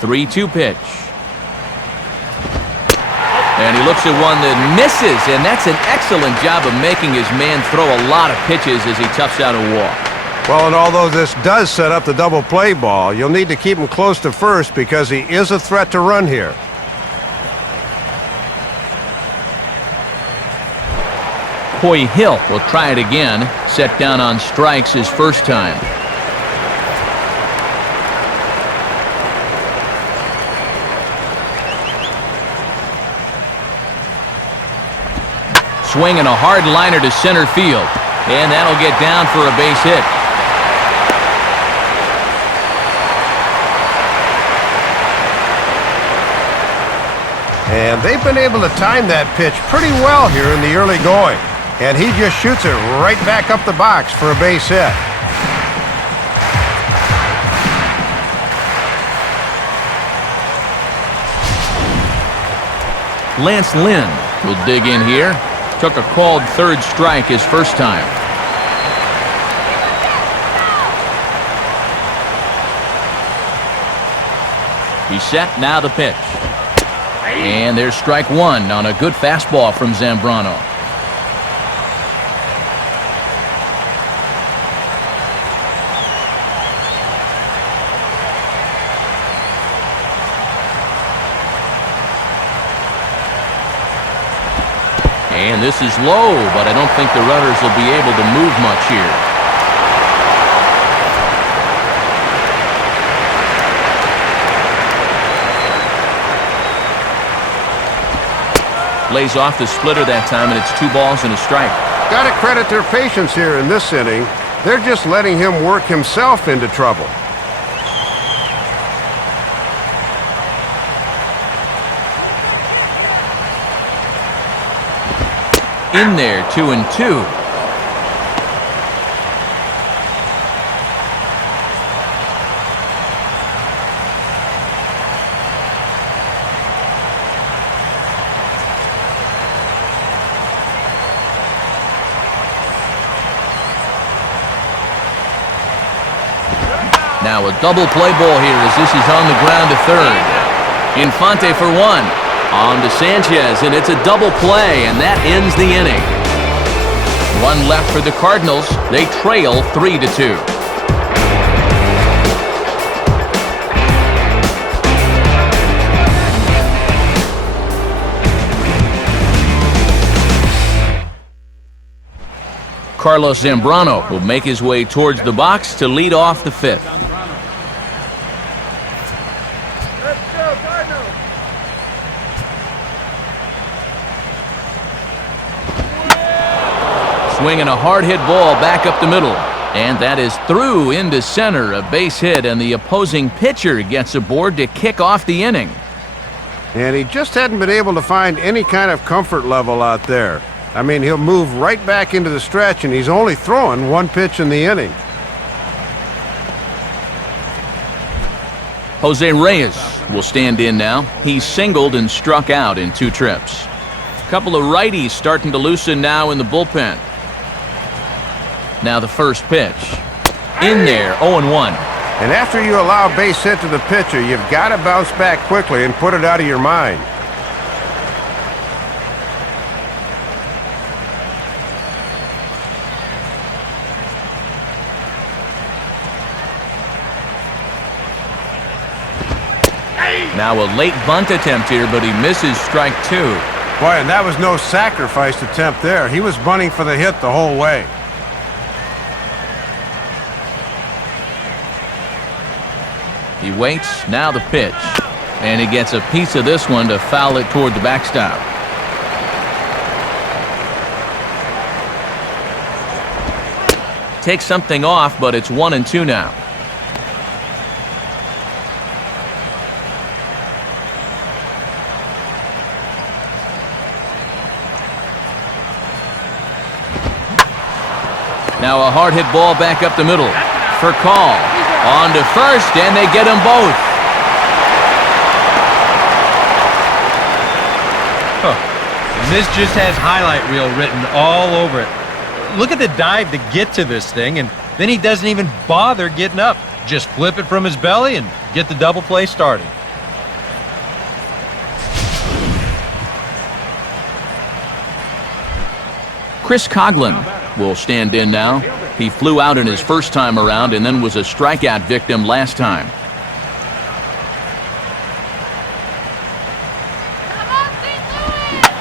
The 3-2 pitch. And he looks at one that misses, and that's an excellent job of making his man throw a lot of pitches as he toughs out a walk. Well, and although this does set up the double play ball, you'll need to keep him close to first because he is a threat to run here. Coy Hill will try it again. Set down on strikes his first time. Swinging a hard liner to center field, and that'll get down for a base hit. And they've been able to time that pitch pretty well here in the early going. And he just shoots it right back up the box for a base hit. Lance Lynn will dig in here. Took a called third strike his first time. He's set, now the pitch. And there's strike one on a good fastball from Zambrano. And this is low, but I don't think the runners will be able to move much here. Lays off the splitter that time, and it's 2 balls and a strike. Got to credit their patience here in this inning. They're just letting him work himself into trouble. In there, 2-2. Now a double play ball here as this is on the ground to third. Infante for one. On to Sanchez, and it's a double play, and that ends the inning. One left for the Cardinals. They trail 3-2. Carlos Zambrano will make his way towards the box to lead off the fifth. swinging a hard hit ball back up the middle. And that is through into center, a base hit, and the opposing pitcher gets aboard to kick off the inning. And he just hadn't been able to find any kind of comfort level out there. I mean, he'll move right back into the stretch, and he's only throwing one pitch in the inning. Jose Reyes will stand in now. He's singled and struck out in 2 trips. A couple of righties starting to loosen now in the bullpen. Now the first pitch. In there, 0-1. And after you allow a base hit to the pitcher, you've got to bounce back quickly and put it out of your mind. Now a late bunt attempt here, but he misses strike 2. Boy, and that was no sacrifice attempt there. He was bunting for the hit the whole way. He waits, now the pitch. And he gets a piece of this one to foul it toward the backstop. Takes something off, but it's 1-2 now. Now a hard hit ball back up the middle for call. On to first, and they get them both. And this just has highlight reel written all over it. Look at the dive to get to this thing, and then he doesn't even bother getting up. Just flip it from his belly and get the double play started. Chris Coughlin will stand in now. He flew out in his first time around and then was a strikeout victim last time.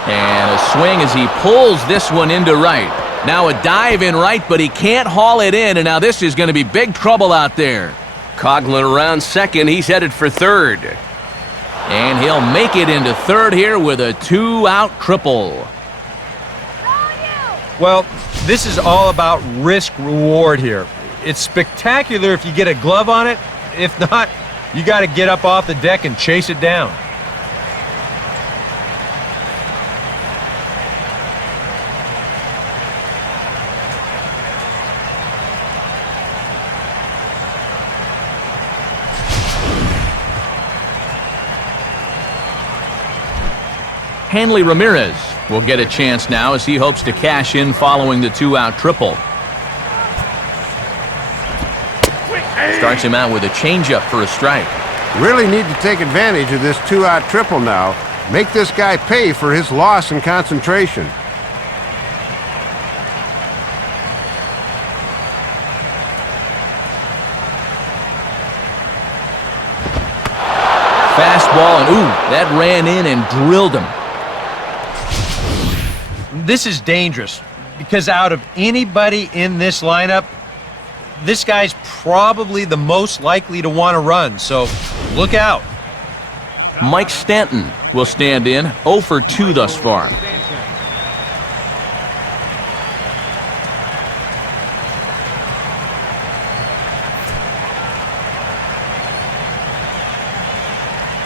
And a swing as he pulls this one into right. Now a dive in right, but he can't haul it in, and now this is going to be big trouble out there. Coughlin around second. He's headed for third. And he'll make it into third here with a 2-out triple. Well, this is all about risk-reward here. It's spectacular if you get a glove on it. If not, you got to get up off the deck and chase it down. Hanley Ramirez will get a chance now as he hopes to cash in following the 2-out triple. Starts him out with a changeup for a strike. Really need to take advantage of this 2-out triple now. Make this guy pay for his loss in concentration. Fastball, and ooh, that ran in and drilled him. This is dangerous because out of anybody in this lineup, this guy's probably the most likely to want to run, so look out. Mike Stanton will stand in, 0 for 2 thus far.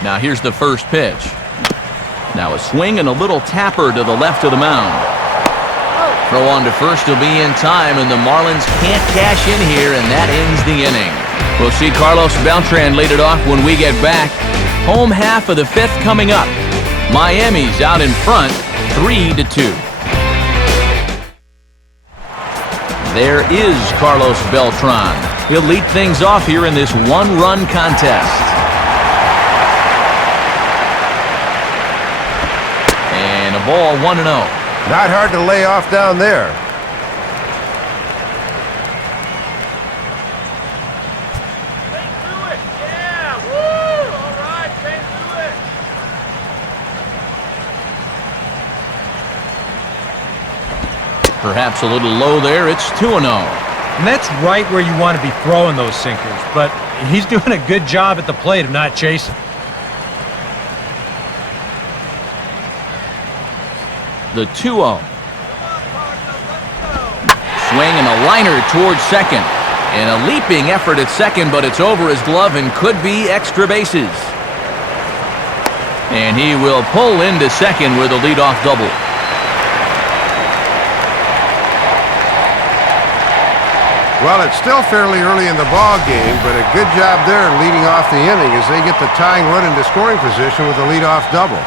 Now here's the first pitch. Now a swing and a little tapper to the left of the mound. Throw on to first will be in time, and the Marlins can't cash in here, and that ends the inning. We'll see Carlos Beltran lead it off when we get back. Home half of the 5th coming up. Miami's out in front, 3-2. There is Carlos Beltran. He'll lead things off here in this one-run contest. And a ball 1-0. Not hard to lay off down there. Perhaps a little low there. It's 2-0. And that's right where you want to be throwing those sinkers, but he's doing a good job at the plate of not chasing. The 2-0. swing and a liner towards second. And a leaping effort at second, but it's over his glove and could be extra bases. And he will pull into second with a leadoff double. Well, it's still fairly early in the ball game, but a good job there leading off the inning as they get the tying run into scoring position with a leadoff double.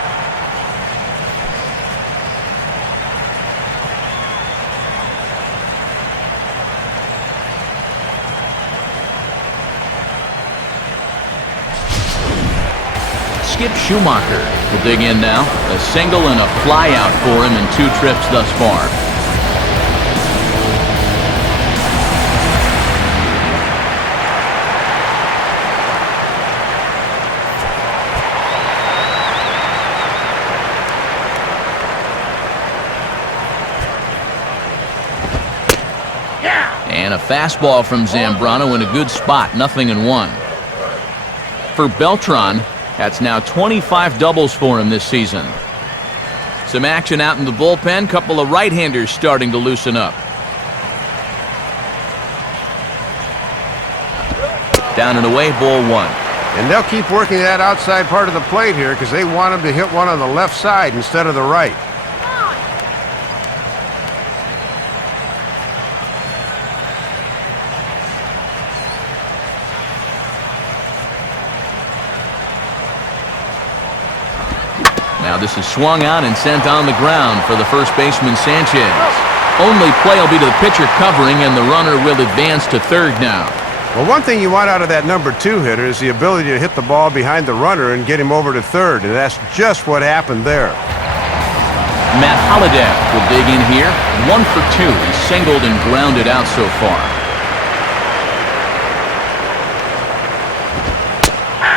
Skip Schumacher will dig in now. A single and a flyout for him in 2 trips thus far. And a fastball from Zambrano in a good spot, 0-1. For Beltran, that's now 25 doubles for him this season. Some action out in the bullpen, couple of right-handers starting to loosen up. Down and away, ball 1. And they'll keep working that outside part of the plate here because they want him to hit one on the left side instead of the right. Now this is swung out and sent on the ground for the first baseman, Sanchez. Only play will be to the pitcher covering, and the runner will advance to third now. Well, one thing you want out of that number 2 hitter is the ability to hit the ball behind the runner and get him over to third, and that's just what happened there. Matt Holliday will dig in here. 1 for 2. He's singled and grounded out so far.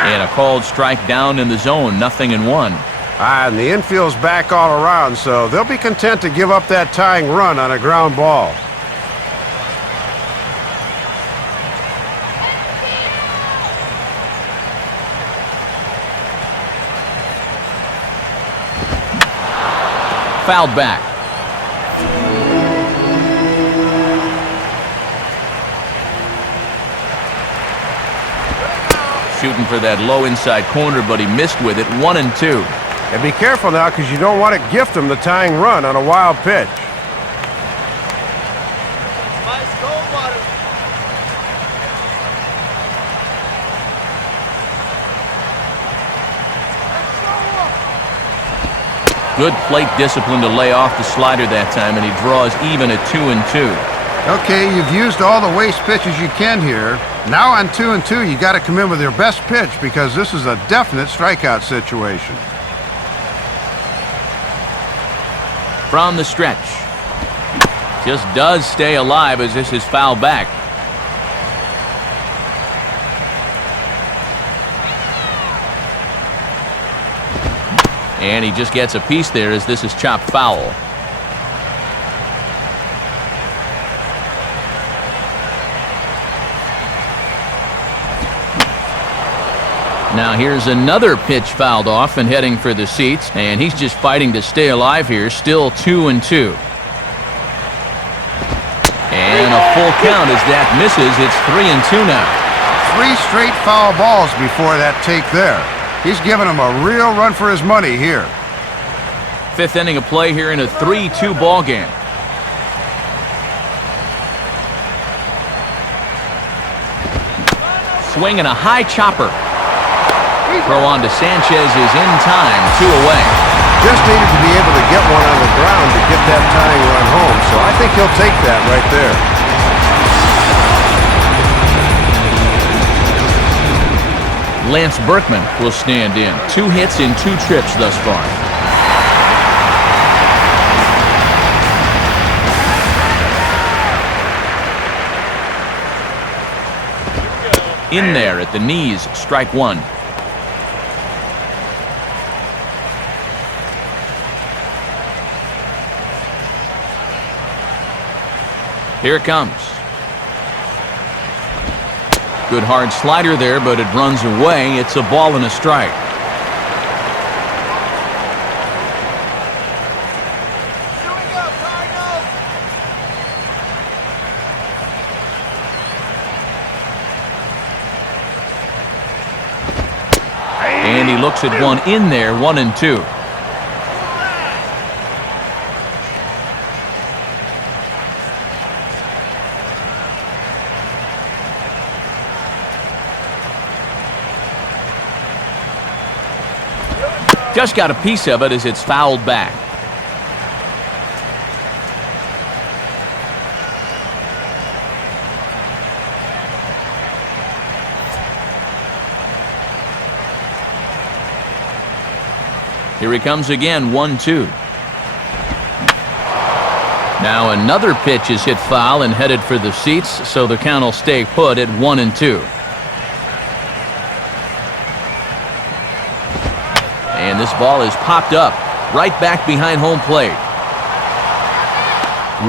And a called strike down in the zone, 0-1. And the infield's back all around, so they'll be content to give up that tying run on a ground ball. Fouled back. Shooting for that low inside corner, but he missed with it. 1-2. And be careful now because you don't want to gift them the tying run on a wild pitch. Good plate discipline to lay off the slider that time, and he draws even at 2-2. Okay, you've used all the waste pitches you can here. Now on 2-2, you got to come in with your best pitch because this is a definite strikeout situation. From the stretch. Just does stay alive as this is fouled back. And he just gets a piece there as this is chopped foul. Now here's another pitch fouled off and heading for the seats, and he's just fighting to stay alive here, still 2-2. And a full count as that misses. It's 3-2 now. 3 straight foul balls before that take there. He's giving him a real run for his money here. 5th inning of play here in a 3-2 ball game. Swing and a high chopper. Throw on to Sanchez is in time, 2 away. Just needed to be able to get one on the ground to get that tying run home, so I think he'll take that right there. Lance Berkman will stand in. 2 hits in 2 trips thus far. In there at the knees, strike 1. Here it comes. Good hard slider there, but it runs away. It's a ball and a strike. looks at one in there, 1-2. Just got a piece of it as it's fouled back. Here he comes again, 1-2. Now another pitch is hit foul and headed for the seats, so the count will stay put at 1-2. And this ball is popped up right back behind home plate.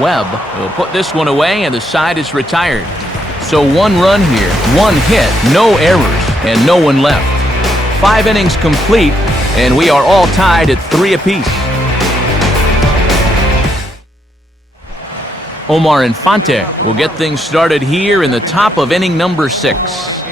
Webb will put this one away, and the side is retired. So 1 run here, 1 hit, no errors, and no one left. 5 innings complete, and we are all tied at 3 apiece. Omar Infante will get things started here in the top of inning number 6.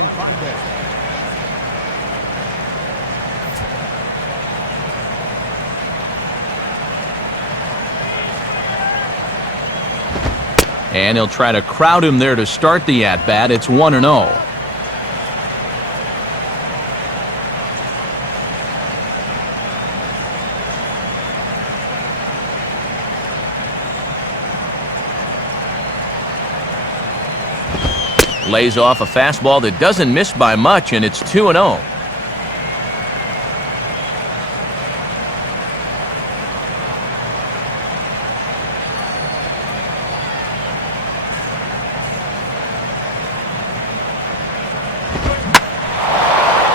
And he'll try to crowd him there to start the at-bat. It's 1-0. Lays off a fastball that doesn't miss by much, and it's 2-0.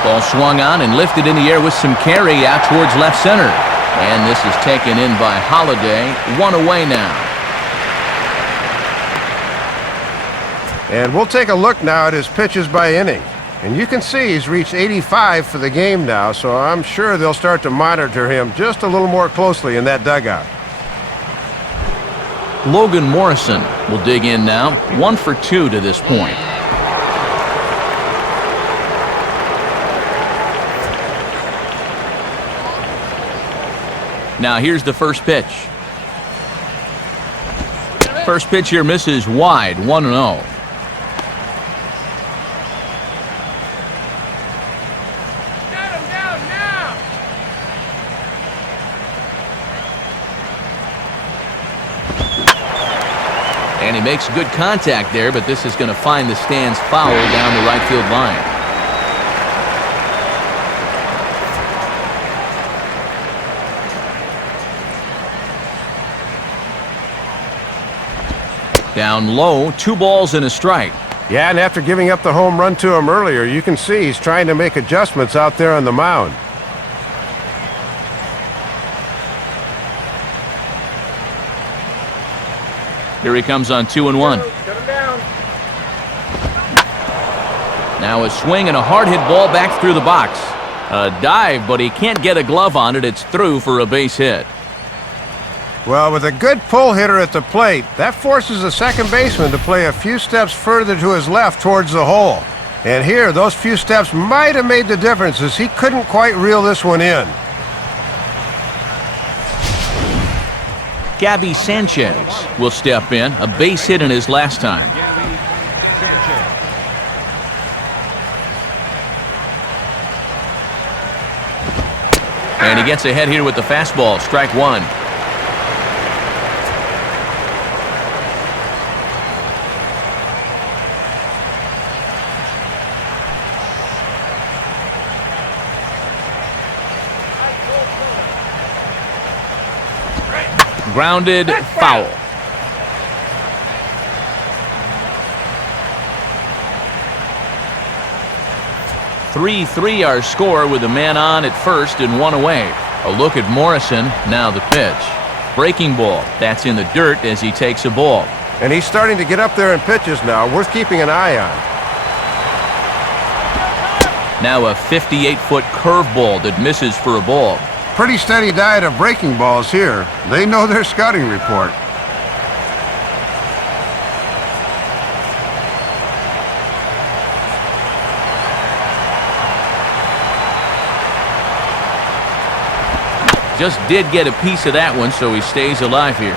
Ball swung on and lifted in the air with some carry out towards left center. And this is taken in by Holiday. 1 away now. And we'll take a look now at his pitches by inning. And you can see he's reached 85 for the game now, so I'm sure they'll start to monitor him just a little more closely in that dugout. Logan Morrison will dig in now. 1 for 2 to this point. Now here's the first pitch. First pitch here misses wide, 1-0. And he makes good contact there, but this is going to find the stands foul down the right field line. Down low, 2 balls and a strike. Yeah, and after giving up the home run to him earlier, you can see he's trying to make adjustments out there on the mound. Here he comes on 2-1. Now a swing and a hard hit ball back through the box. A dive, but he can't get a glove on it. It's through for a base hit. Well, with a good pull hitter at the plate, that forces the second baseman to play a few steps further to his left towards the hole. And here, those few steps might have made the difference as he couldn't quite reel this one in. Gabby Sanchez will step in, a base hit in his last time. Gabby Sanchez. And he gets ahead here with the fastball, strike 1. Grounded, foul. "3-3 our score with a man on at first and 1 away. A look at Morrison, now the pitch. Breaking ball, that's in the dirt as he takes a ball. And he's starting to get up there in pitches now, worth keeping an eye on. Now a 58-foot curveball that misses for a ball. Pretty steady diet of breaking balls here. They know their scouting report. just did get a piece of that one, so he stays alive here.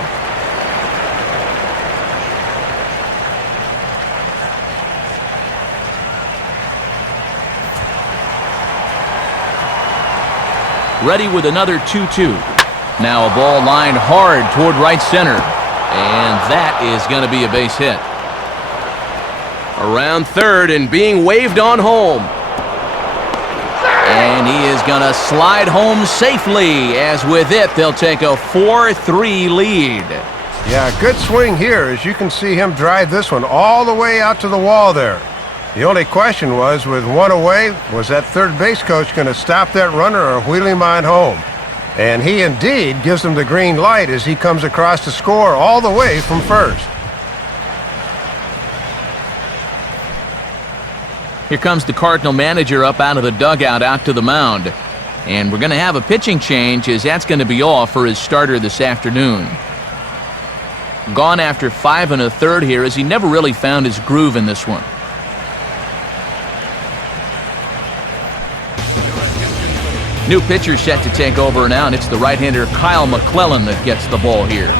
Ready with another 2-2. Now a ball lined hard toward right center. And that is going to be a base hit. Around third and being waved on home. And he is going to slide home safely, as with it, they'll take a 4-3 lead. Yeah, good swing here, as you can see him drive this one all the way out to the wall there. The only question was, with one away, was that third base coach going to stop that runner or wheel him on home? And he indeed gives him the green light as he comes across to score all the way from first. Here comes the Cardinal manager up out of the dugout out to the mound. And we're going to have a pitching change, as that's going to be all for his starter this afternoon. Gone after 5 1/3 here, as he never really found his groove in this one. New pitcher set to take over now, and it's the right-hander Kyle McClellan that gets the ball here.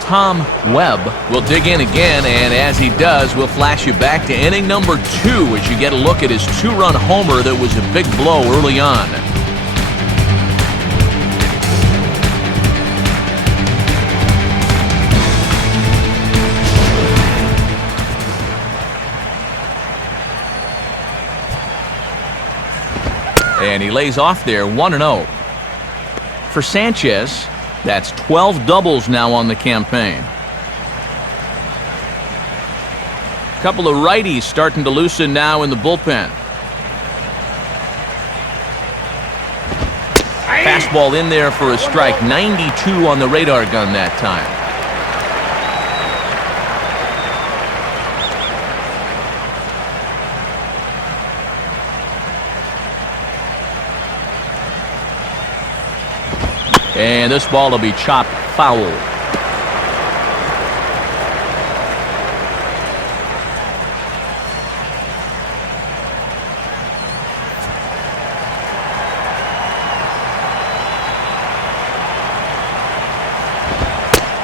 Tom Webb will dig in again, and as he does, we'll flash you back to inning number 2 as you get a look at his 2-run homer that was a big blow early on. And he lays off there, 1-0. For Sanchez, that's 12 doubles now on the campaign. Couple of righties starting to loosen now in the bullpen. Fastball in there for a strike. 92 on the radar gun that time. And this ball will be chopped foul.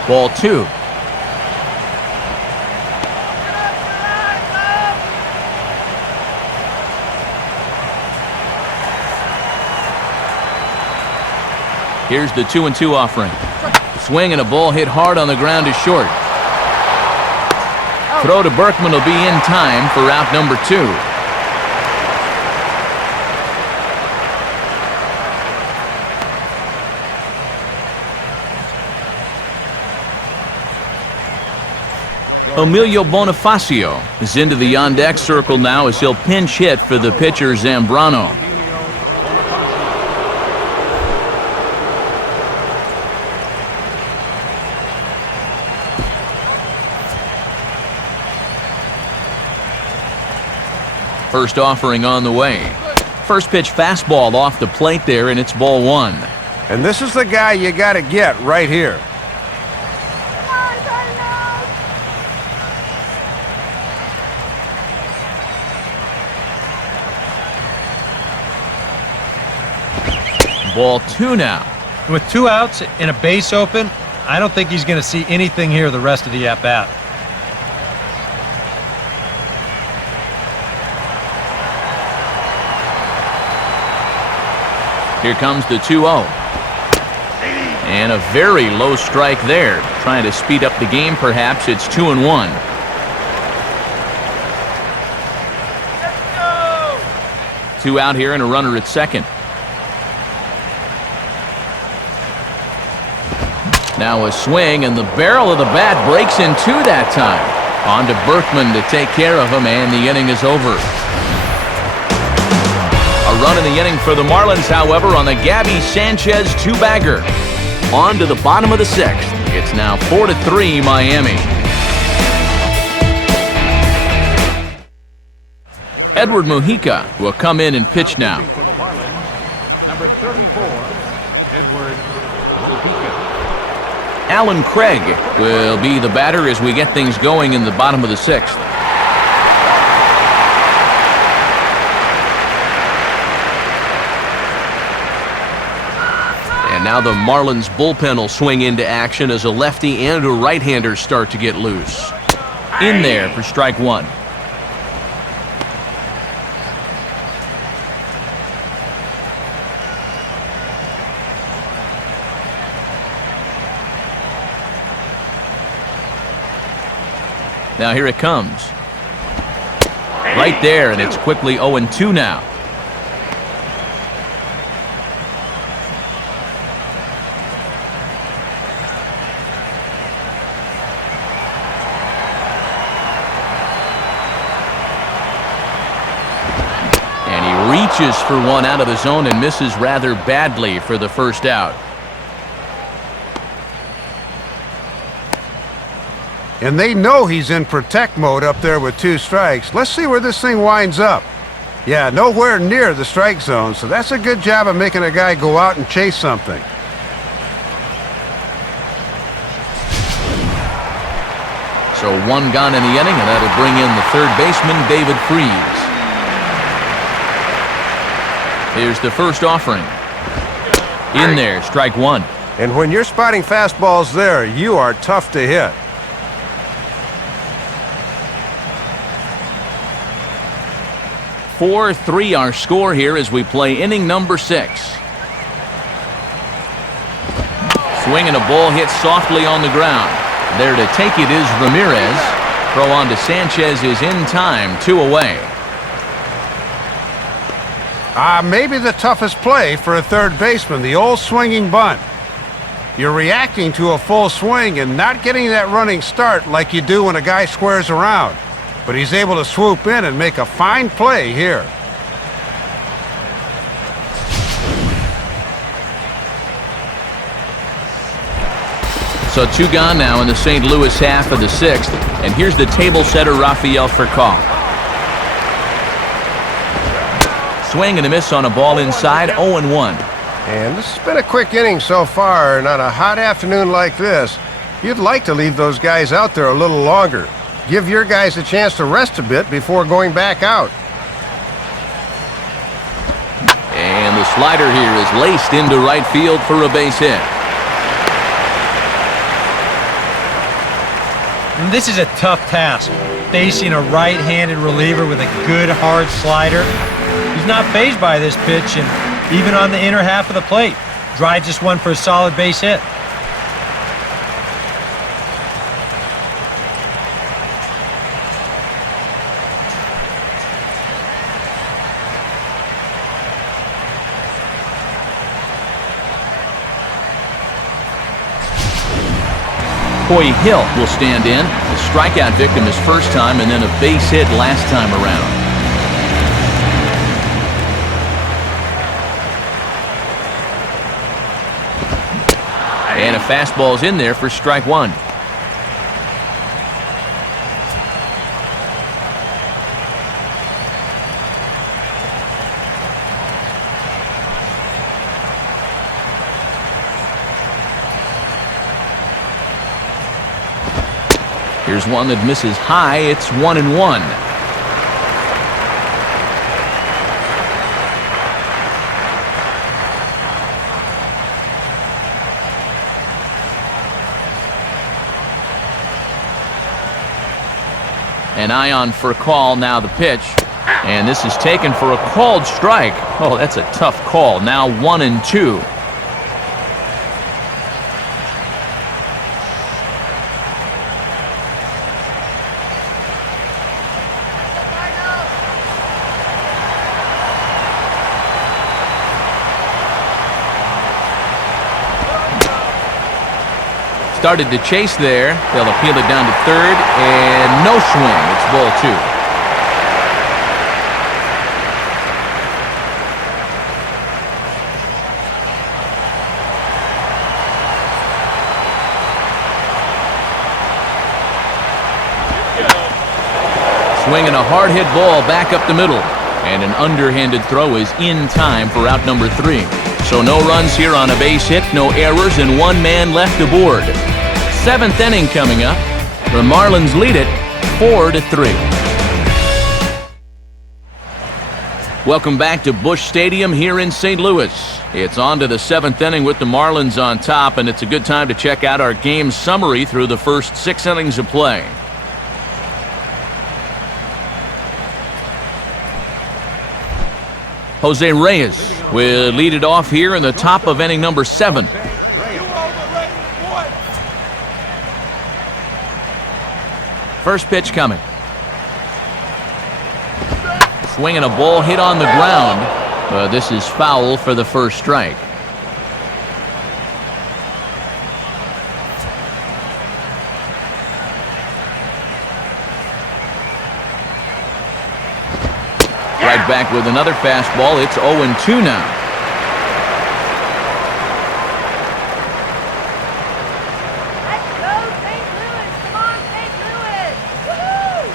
Ball 2. Here's the 2-2 offering. Swing and a ball hit hard on the ground is short. Throw to Berkman will be in time for out number 2. Emilio Bonifacio is into the on-deck circle now as he'll pinch hit for the pitcher Zambrano. First offering on the way. First pitch fastball off the plate there, and it's ball 1. And this is the guy you got to get right here. Ball 2 now. With 2 outs and a base open, I don't think he's going to see anything here the rest of the at-bat. Here comes the 2-0. And a very low strike there. Trying to speed up the game, perhaps. It's 2-1. Two out here and a runner at second. Now a swing, and the barrel of the bat breaks in 2 that time. On to Berkman to take care of him, and the inning is over. A run in the inning for the Marlins, however, on the Gabby Sanchez 2-bagger. On to the bottom of the 6th. It's now 4-3 Miami. Edward Mujica will come in and pitch now. For the Marlins, number 34, Edward Mujica. Alan Craig will be the batter as we get things going in the bottom of the 6th. And now the Marlins bullpen will swing into action as a lefty and a right-hander start to get loose. In there for strike 1. Now here it comes. Right there, and it's quickly 0-2 now. And he reaches for one out of the zone and misses rather badly for the first out. And they know he's in protect mode up there with 2 strikes. Let's see where this thing winds up. Yeah, nowhere near the strike zone, so that's a good job of making a guy go out and chase something. So 1 gone in the inning, and that'll bring in the third baseman, David Freese. Here's the first offering. In there, strike 1. And when you're spotting fastballs there, you are tough to hit. 4-3 our score here as we play inning number 6. Swing and a ball hit softly on the ground. There to take it is Ramirez. Throw on to Sanchez is in time, 2 away. Maybe the toughest play for a third baseman, the old swinging bunt. You're reacting to a full swing and not getting that running start like you do when a guy squares around. But he's able to swoop in and make a fine play here. So 2 gone now in the St. Louis half of the 6th. And here's the table setter, Rafael Furcal. Swing and a miss on a ball inside, 0-1. And this has been a quick inning so far, and on a hot afternoon like this, you'd like to leave those guys out there a little longer. Give your guys a chance to rest a bit before going back out. And the slider here is laced into right field for a base hit. And this is a tough task, facing a right-handed reliever with a good hard slider. He's not fazed by this pitch, and even on the inner half of the plate, drives this one for a solid base hit. Hoy Hill will stand in. The strikeout victim his first time and then a base hit last time around. And a fastball's in there for strike 1. Here's one that misses high. It's 1-1. An eye on Furcal, now the pitch. And this is taken for a called strike. Oh, that's a tough call. Now 1-2. Started to chase there. They'll appeal it down to third, and no swing. It's ball 2. Swinging a hard-hit ball back up the middle, and an underhanded throw is in time for out number 3. So no runs here on a base hit, no errors, and 1 man left aboard. 7th inning coming up. The Marlins lead it 4-3. Welcome back to Busch Stadium here in St. Louis. It's on to the 7th inning with the Marlins on top, and it's a good time to check out our game summary through the first 6 innings of play. Jose Reyes will lead it off here in the top of inning number 7. First pitch coming. Swinging a ball hit on the ground. This is foul for the first strike. Right back with another fastball. It's 0-2 now. Let's go, St. Louis! Come on, St. Louis! Woohoo!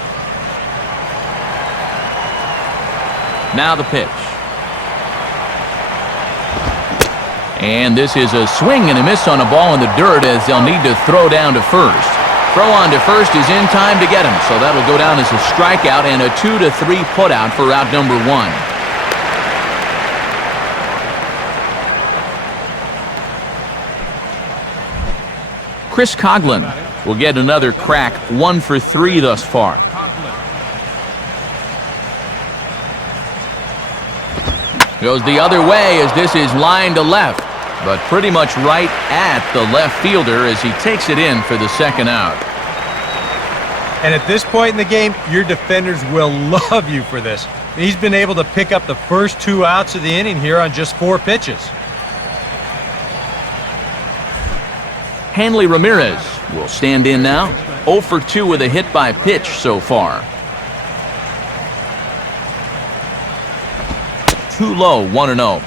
Now the pitch. And this is a swing and a miss on a ball in the dirt as they'll need to throw down to first. Throw on to first is in time to get him, so that'll go down as a strikeout and a 2-3 putout for out number 1. Chris Coughlin will get another crack, 1 for 3 thus far. Goes the other way as this is line to left, but pretty much right at the left fielder as he takes it in for the second out. And at this point in the game, your defenders will love you for this. He's been able to pick up the first 2 outs of the inning here on just 4 pitches. Hanley Ramirez will stand in now. 0 for 2 with a hit by pitch so far. Too low, 1-0.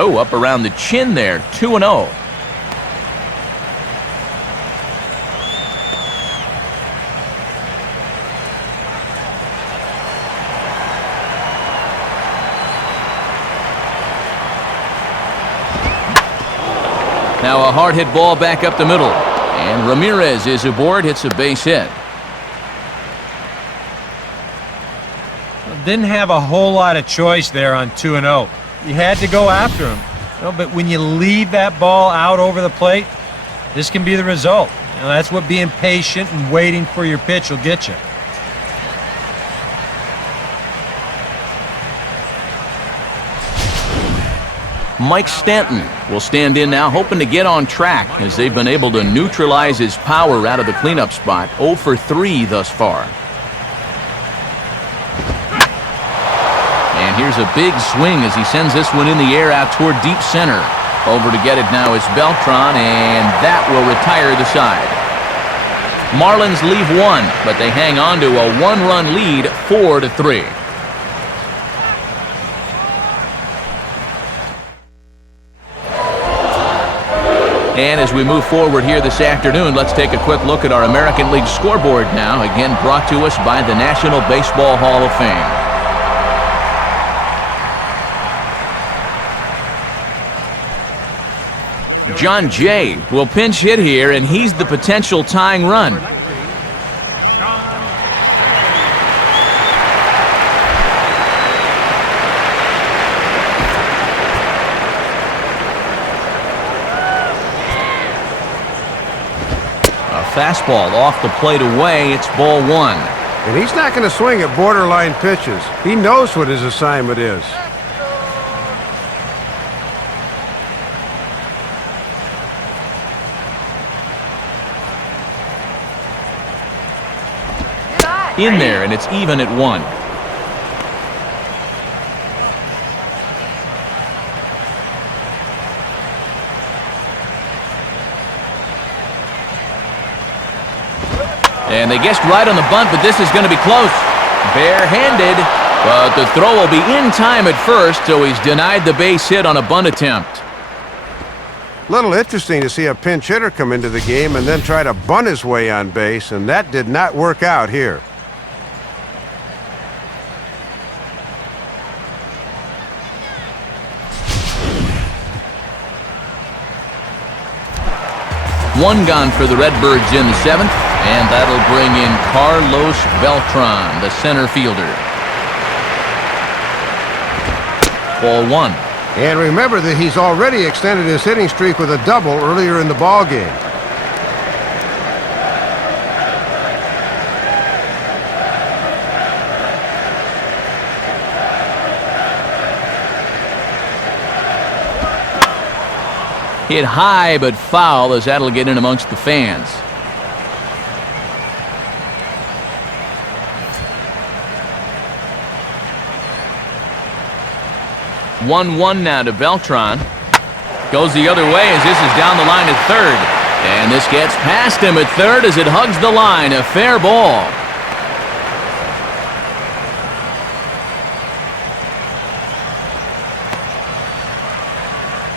Oh, up around the chin there, 2-0. Now a hard hit ball back up the middle. And Ramirez is aboard, hits a base hit. Didn't have a whole lot of choice there on 2-0. You had to go after him. But when you leave that ball out over the plate, this can be the result. That's what being patient and waiting for your pitch will get you. Mike Stanton will stand in now, hoping to get on track as they've been able to neutralize his power out of the cleanup spot. 0 for 3 thus far. And here's a big swing as he sends this one in the air out toward deep center. Over to get it now is Beltran, and that will retire the side. Marlins leave 1, but they hang on to a 1-run lead, 4-3. And as we move forward here this afternoon, let's take a quick look at our American League scoreboard now, again brought to us by the National Baseball Hall of Fame. John Jay will pinch hit here, and he's the potential tying run. Fastball off the plate away. It's ball 1. And he's not going to swing at borderline pitches. He knows what his assignment is. In there, and it's even at 1. And they guessed right on the bunt, but this is going to be close. Barehanded, But the throw will be in time at first, so he's denied the base hit on a bunt attempt. Little interesting to see a pinch hitter come into the game and then try to bunt his way on base, and that did not work out here. One gone for the Redbirds in the 7th, and that'll bring in Carlos Beltran, the center fielder. Ball 1. And remember that he's already extended his hitting streak with a double earlier in the ball game. Hit high but foul, as that'll get in amongst the fans. One now to Beltran. Goes the other way as this is down the line at third. And this gets past him at third as it hugs the line. A fair ball.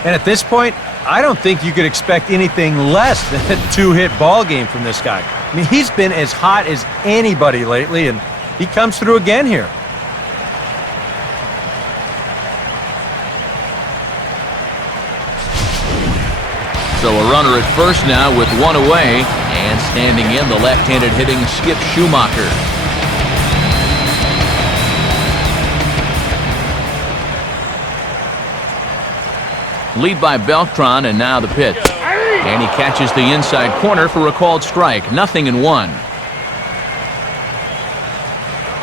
And at this point, I don't think you could expect anything less than a two-hit ball game from this guy. I mean, he's been as hot as anybody lately, and he comes through again here. So a runner at first now with one away, and standing in the left-handed hitting Skip Schumacher. Lead by Beltran, and now the pitch. And he catches the inside corner for a called strike. 0-1. Come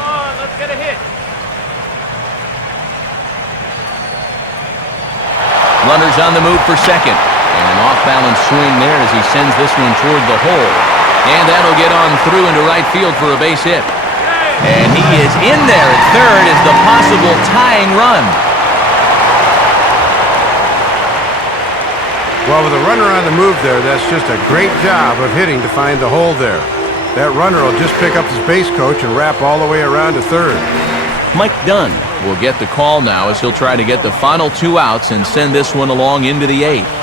on, let's get a hit. Runners on the move for second. And an off-balance swing there as he sends this one toward the hole. And that'll get on through into right field for a base hit. And he is in there at third as the possible tying run. Well, with a runner on the move there, that's just a great job of hitting to find the hole there. That runner will just pick up his base coach and wrap all the way around to third. Mike Dunn will get the call now as he'll try to get the final 2 outs and send this one along into the 8th.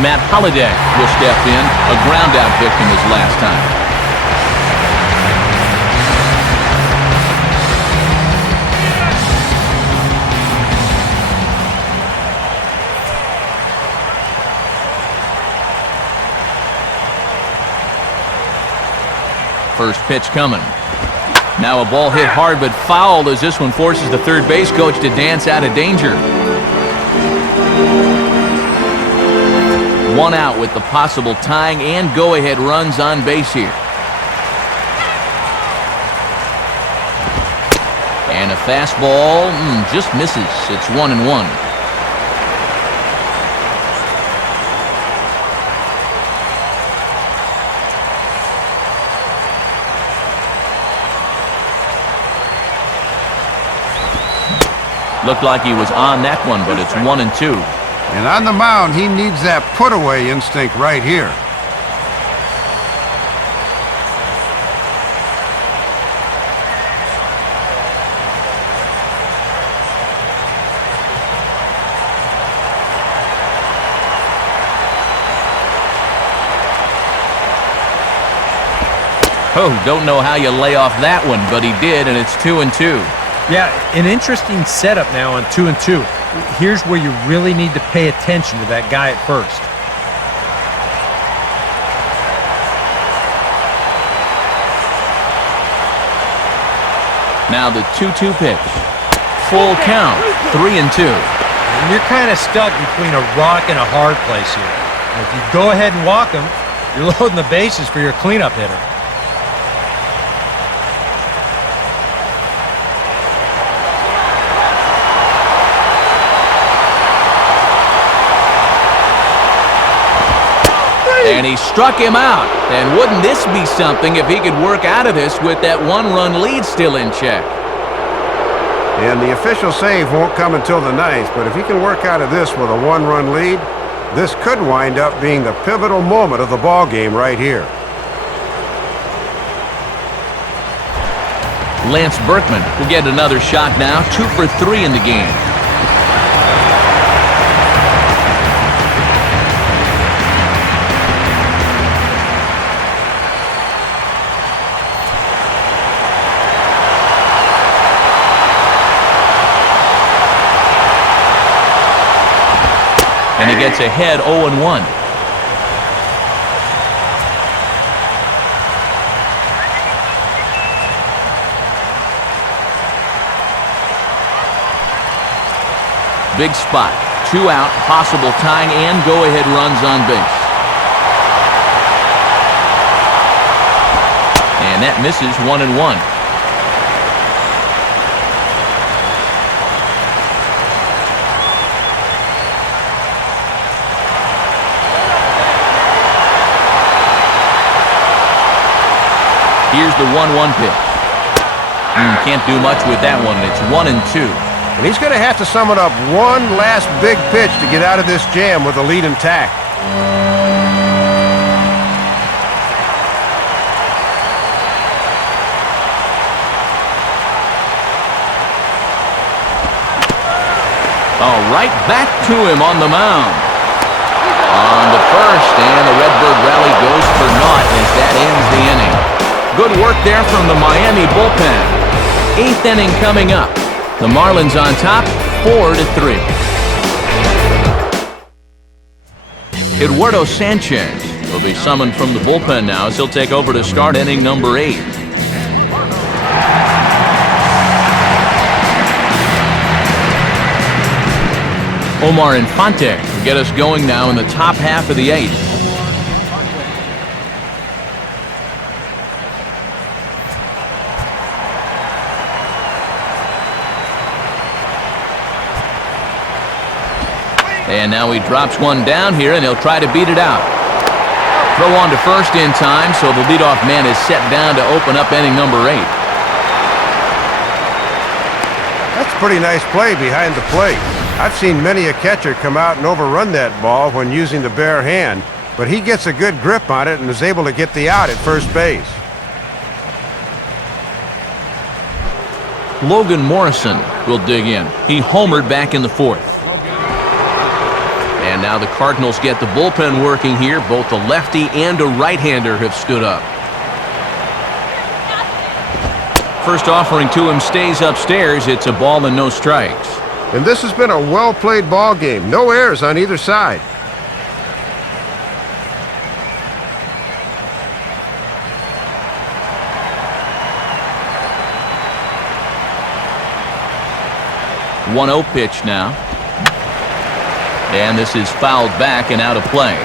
Matt Holliday will step in, a ground-out victim his last time. First pitch coming. Now a ball hit hard but fouled as this one forces the third base coach to dance out of danger. 1 out with the possible tying and go-ahead runs on base here. And a fastball just misses. It's 1-1. Looked like he was on that one, but it's 1-2. And on the mound, he needs that put-away instinct right here. Oh, don't know how you lay off that one, but he did, and it's 2-2. Yeah, an interesting setup now on 2-2. Here's where you really need to pay attention to that guy at first. Now the 2-2 pitch. Full count, 3-2. And you're kind of stuck between a rock and a hard place here. If you go ahead and walk him, you're loading the bases for your cleanup hitter. And he struck him out. And wouldn't this be something if he could work out of this with that 1-run lead still in check? And the official save won't come until the ninth, but if he can work out of this with a one-run lead, this could wind up being the pivotal moment of the ball game right here. Lance Berkman will get another shot now, 2 for 3 in the game. And he gets ahead 0-1. Big spot. 2 out, possible tying and go-ahead runs on base. And that misses 1-1. Here's the 1-1 pitch. Can't do much with that one. It's 1-2. And he's going to have to summon up one last big pitch to get out of this jam with the lead intact. All right, back to him on the mound. On the first, and the Redbird rally goes for naught as that ends the inning. Good work there from the Miami bullpen. 8th inning coming up. The Marlins on top, 4-3. Eduardo Sanchez will be summoned from the bullpen now as he'll take over to start inning number 8. Omar Infante will get us going now in the top half of the 8th. And now he drops one down here, and he'll try to beat it out. Throw on to first in time, so the leadoff man is set down to open up inning number 8. That's a pretty nice play behind the plate. I've seen many a catcher come out and overrun that ball when using the bare hand, but he gets a good grip on it and is able to get the out at first base. Logan Morrison will dig in. He homered back in the 4th. And now the Cardinals get the bullpen working here. Both a lefty and a right-hander have stood up. First offering to him stays upstairs. It's a ball and no strikes. And this has been a well-played ball game. No errors on either side. One 1-0 pitch now. And this is fouled back and out of play.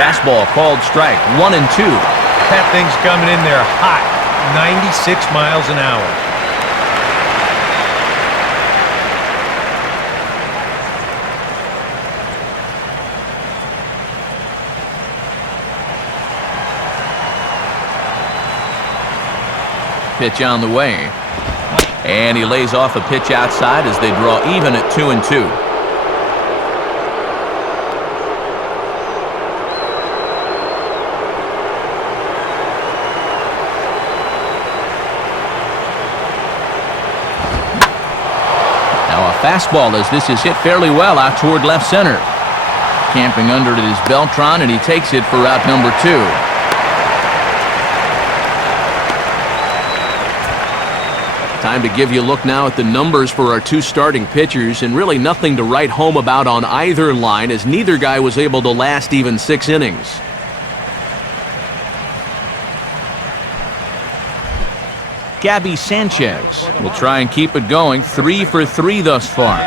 Fastball called strike. 1-2. That thing's coming in there hot. 96 miles an hour. Pitch on the way. And he lays off a pitch outside as they draw even at 2-2. Now a fastball as this is hit fairly well out toward left center. Camping under it is Beltran, and he takes it for out number 2. Time to give you a look now at the numbers for our 2 starting pitchers, and really nothing to write home about on either line as neither guy was able to last even 6 innings. Gabby Sanchez will try and keep it going, 3 for 3 thus far.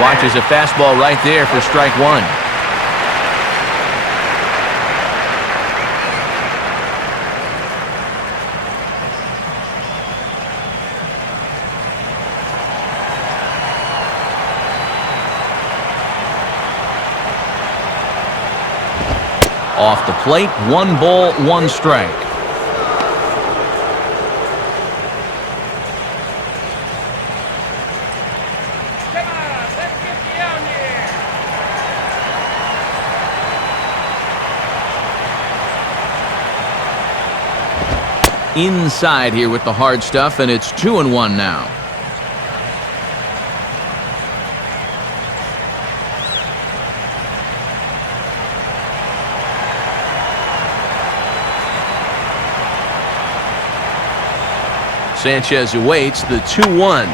Watches a fastball right there for strike 1. Off the plate, 1 ball, 1 strike. Inside here with the hard stuff, and it's 2-1 now. Sanchez awaits the 2-1.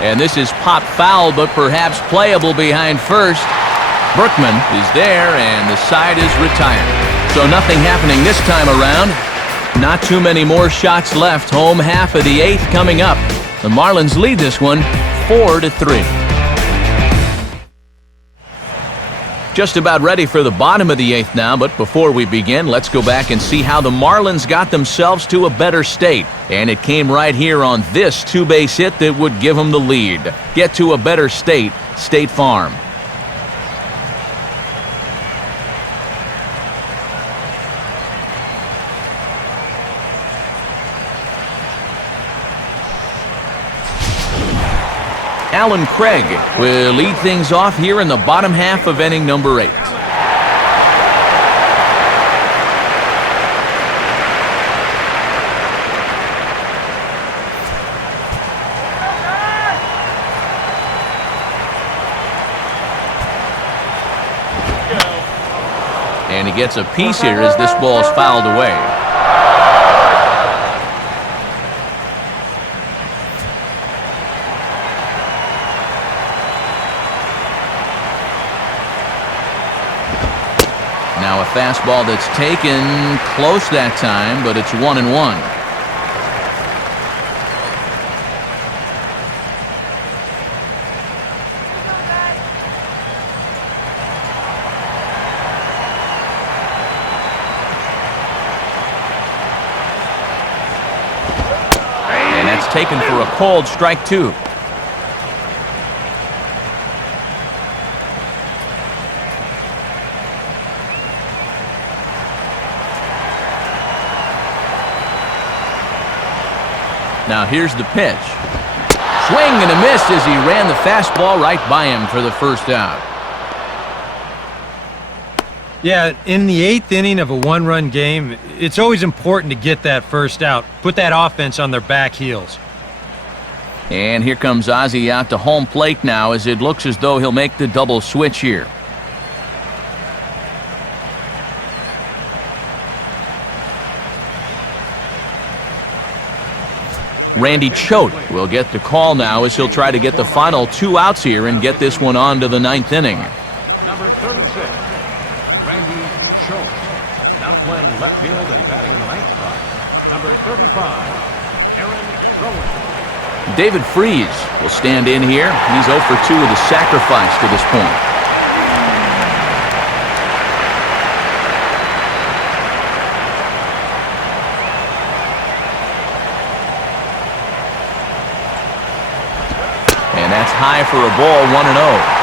And this is pop foul, but perhaps playable behind first. Berkman is there, and the side is retired. So nothing happening this time around. Not too many more shots left. Home half of the 8th coming up. The Marlins lead this one 4-3. Just about ready for the bottom of the 8th now, but before we begin, let's go back and see how the Marlins got themselves to a better state. And it came right here on this 2-base hit that would give them the lead. Get to a better state, State Farm. Alan Craig will lead things off here in the bottom half of inning number 8. And he gets a piece here as this ball is fouled away. Now a fastball that's taken close that time, but it's 1-1. And that's taken for a called strike 2. Now here's the pitch. Swing and a miss as he ran the fastball right by him for the first out. Yeah, in the 8th inning of a 1-run game, it's always important to get that first out. Put that offense on their back heels. And here comes Ozzie out to home plate now as it looks as though he'll make the double switch here. Randy Choate will get the call now as he'll try to get the final 2 outs here and get this one on to the 9th inning. Number 36, Randy Choate. Now playing left field and batting in the 9th spot. Number 35, Aaron Rowan. David Freese will stand in here. He's 0 for 2 with a sacrifice to this point. And that's high for a ball, 1-0.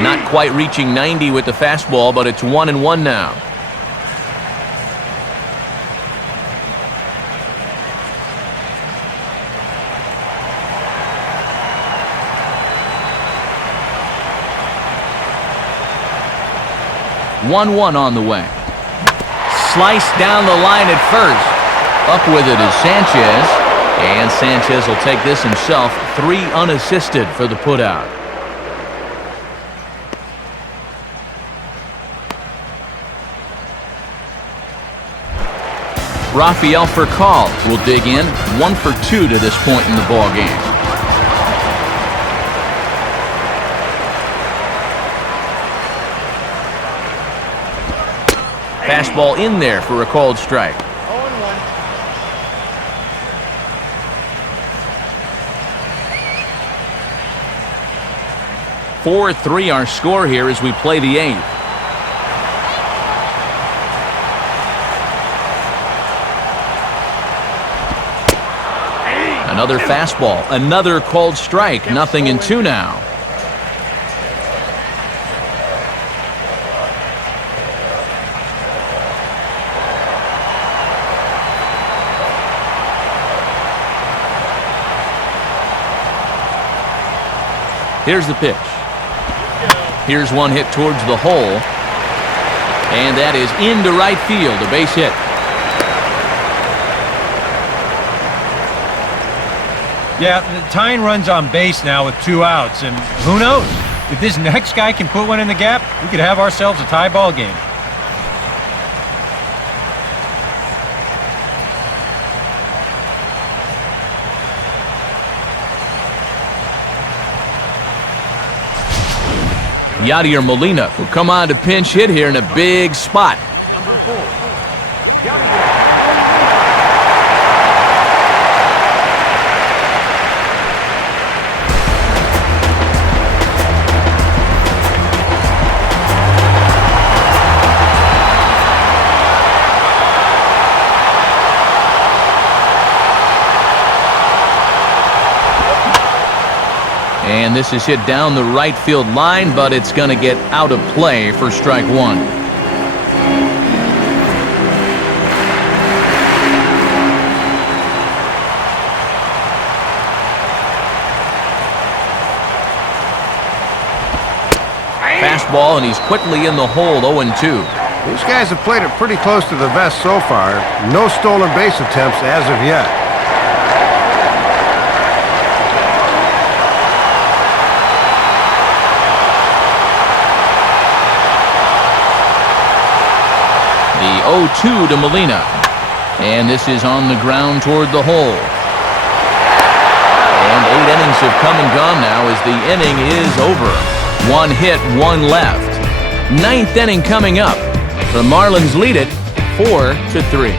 Not quite reaching 90 with the fastball, but it's 1-1 now. On the way. Sliced down the line at first. Up with it is Sanchez. And Sanchez will take this himself. 3 unassisted for the putout. Rafael Furcal will dig in. 1 for 2 to this point in the ball game. Fastball in there for a called strike. 0-1. 4-3 our score here as we play the 8th. Another fastball, another called strike, 0-2 now. Here's the pitch. Here's one hit towards the hole. And that is into right field, a base hit. Yeah, tying runs on base now with 2 outs, and who knows? If this next guy can put one in the gap, we could have ourselves a tie ball game. Yadier Molina will come on to pinch hit here in a big spot. Number 4, Yadier. And this is hit down the right field line, but it's going to get out of play for strike 1. Fastball, and he's quickly in the hole, 0-2. These guys have played it pretty close to the vest so far. No stolen base attempts as of yet. The 0-2 to Molina. And this is on the ground toward the hole. And 8 innings have come and gone now as the inning is over. 1 hit, 1 left. 9th inning coming up. The Marlins lead it 4-3.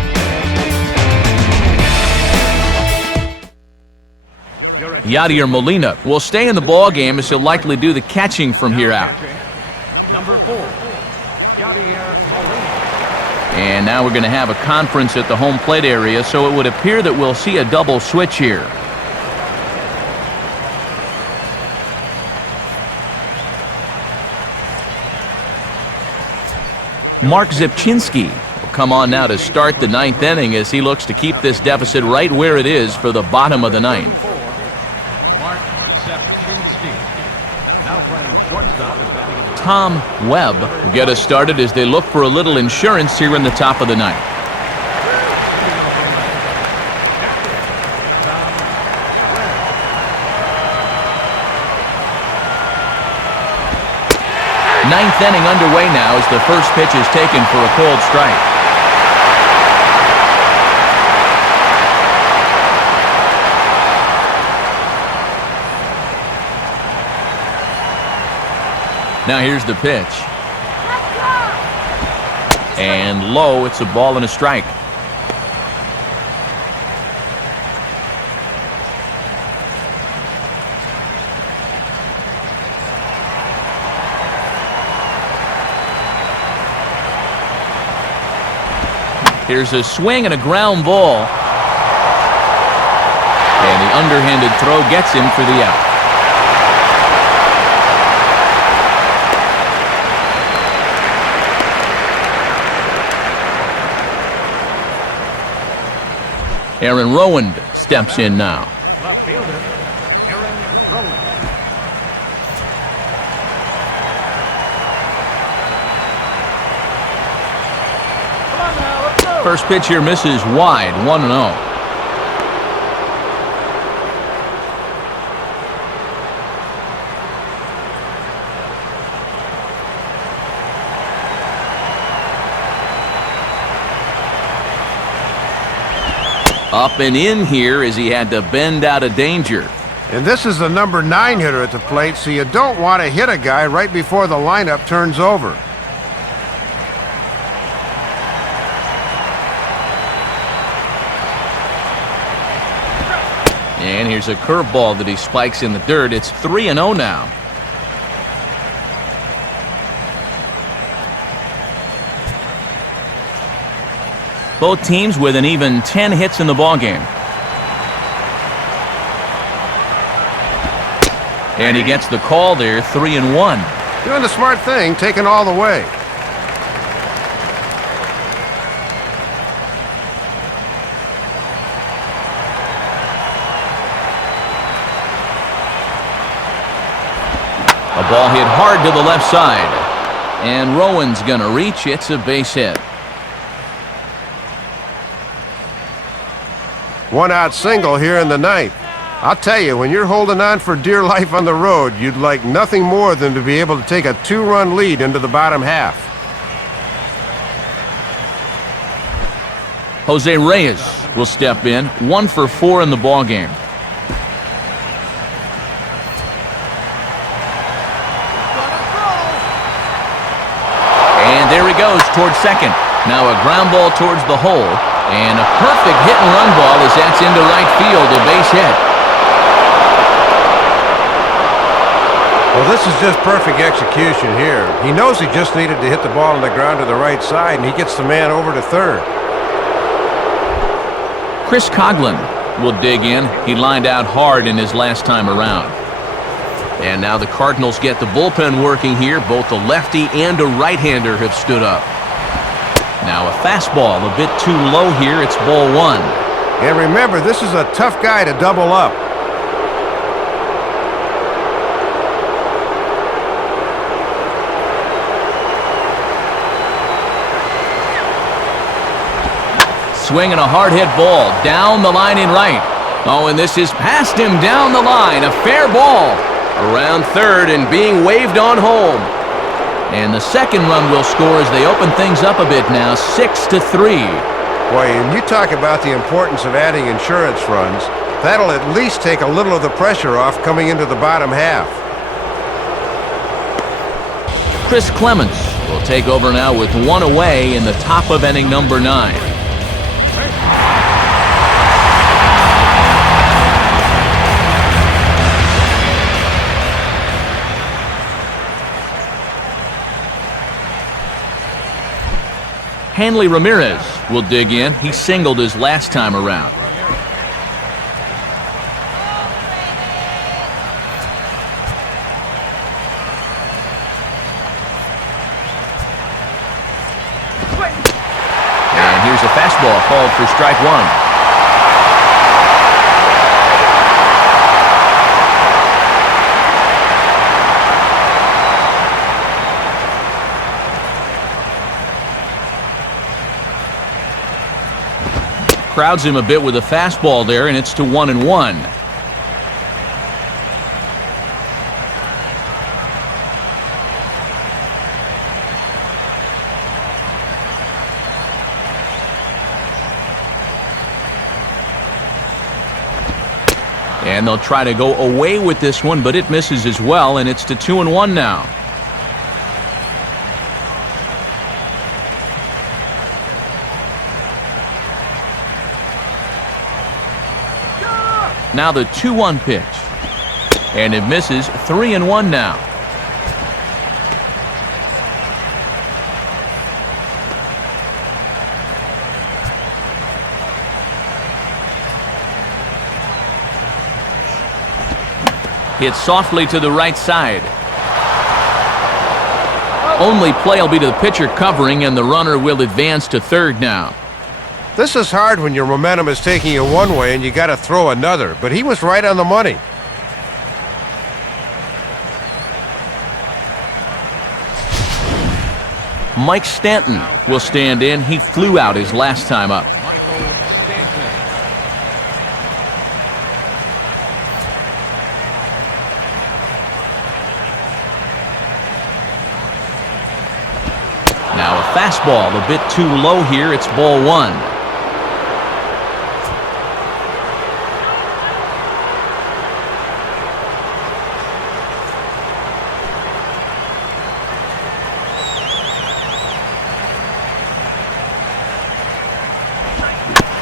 Yadier Molina will stay in the ball game as he'll likely do the catching from here out. Number 4, Yadier Molina. And now we're going to have a conference at the home plate area, so it would appear that we'll see a double switch here. Mark Zipchinski will come on now to start the 9th inning as he looks to keep this deficit right where it is for the bottom of the 9th. Mark Zipchinski. Now playing shortstop and batting in the Tom Webb will get us started as they look for a little insurance here in the top of the 9th. Ninth inning underway now as the first pitch is taken for a cold strike. Now here's the pitch. And low, it's a ball and a strike. Here's a swing and a ground ball. And the underhanded throw gets him for the out. Aaron Rowand steps in now. left fielder, Aaron Rowand. First pitch here misses wide, 1-0. Up and in here as he had to bend out of danger. And this is the number 9 hitter at the plate, so you don't want to hit a guy right before the lineup turns over. And here's a curveball that he spikes in the dirt. It's 3-0 now. Both teams with an even 10 hits in the ballgame. And he gets the call there, 3-1. Doing the smart thing, taking all the way. A ball hit hard to the left side. And Rowan's going to reach. It's a base hit. One-out single here in the ninth. I'll tell you, when you're holding on for dear life on the road, you'd like nothing more than to be able to take a 2-run lead into the bottom half. Jose Reyes will step in, 1 for 4 in the ballgame. And there he goes towards second. Now a ground ball towards the hole. And a perfect hit-and-run ball as that's into right field, a base hit. Well, this is just perfect execution here. He knows he just needed to hit the ball on the ground to the right side, and he gets the man over to third. Chris Coghlan will dig in. He lined out hard in his last time around. And now the Cardinals get the bullpen working here. Both a lefty and a right-hander have stood up. Now a fastball a bit too low here. It's ball 1. And remember, this is a tough guy to double up. Swinging a hard hit ball down the line in right. Oh, and this is past him down the line. A fair ball around third and being waved on home. And the second run will score as they open things up a bit now, 6-3. Boy, and you talk about the importance of adding insurance runs. That'll at least take a little of the pressure off coming into the bottom half. Chris Clements will take over now with 1 away in the top of inning number 9. Hanley Ramirez will dig in. He singled his last time around. And here's a fastball called for strike 1. Crowds him a bit with a fastball there, and it's to 1-1. And they'll try to go away with this one, but it misses as well, and it's to 2-1 now. Now the 2-1 pitch. And it misses, 3-1 now. Hit softly to the right side. Only play will be to the pitcher covering, and the runner will advance to third now. This is hard when your momentum is taking you one way and you got to throw another, but he was right on the money. Mike Stanton will stand in. He flew out his last time up. Now a fastball a bit too low here. It's ball 1.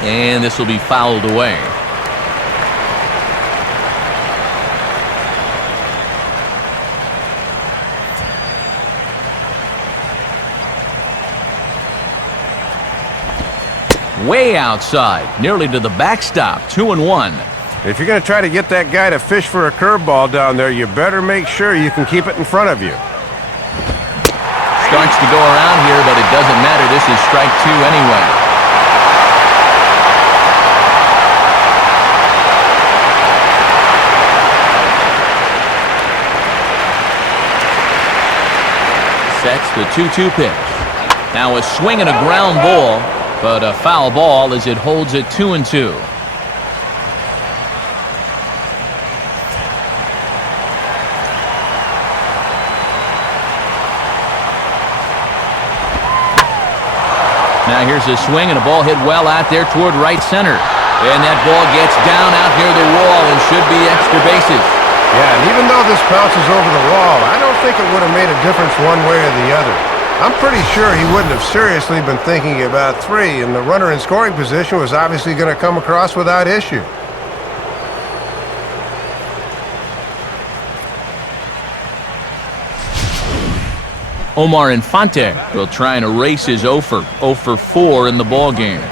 And this will be fouled away. way outside, nearly to the backstop, 2-1. If you're going to try to get that guy to fish for a curveball down there, you better make sure you can keep it in front of you. Starts to go around here, but it doesn't matter. This is strike 2 anyway. Sets the 2-2 pitch. Now a swing and a ground ball, but a foul ball as it holds it 2-2. Now here's a swing and a ball hit well out there toward right center. And that ball gets down out near the wall and should be extra bases. Yeah, and even though this bounces over the wall, I don't think it would have made a difference one way or the other. I'm pretty sure he wouldn't have seriously been thinking about 3, and the runner in scoring position was obviously going to come across without issue. Omar Infante will try and erase his 0 for 4 in the ball game.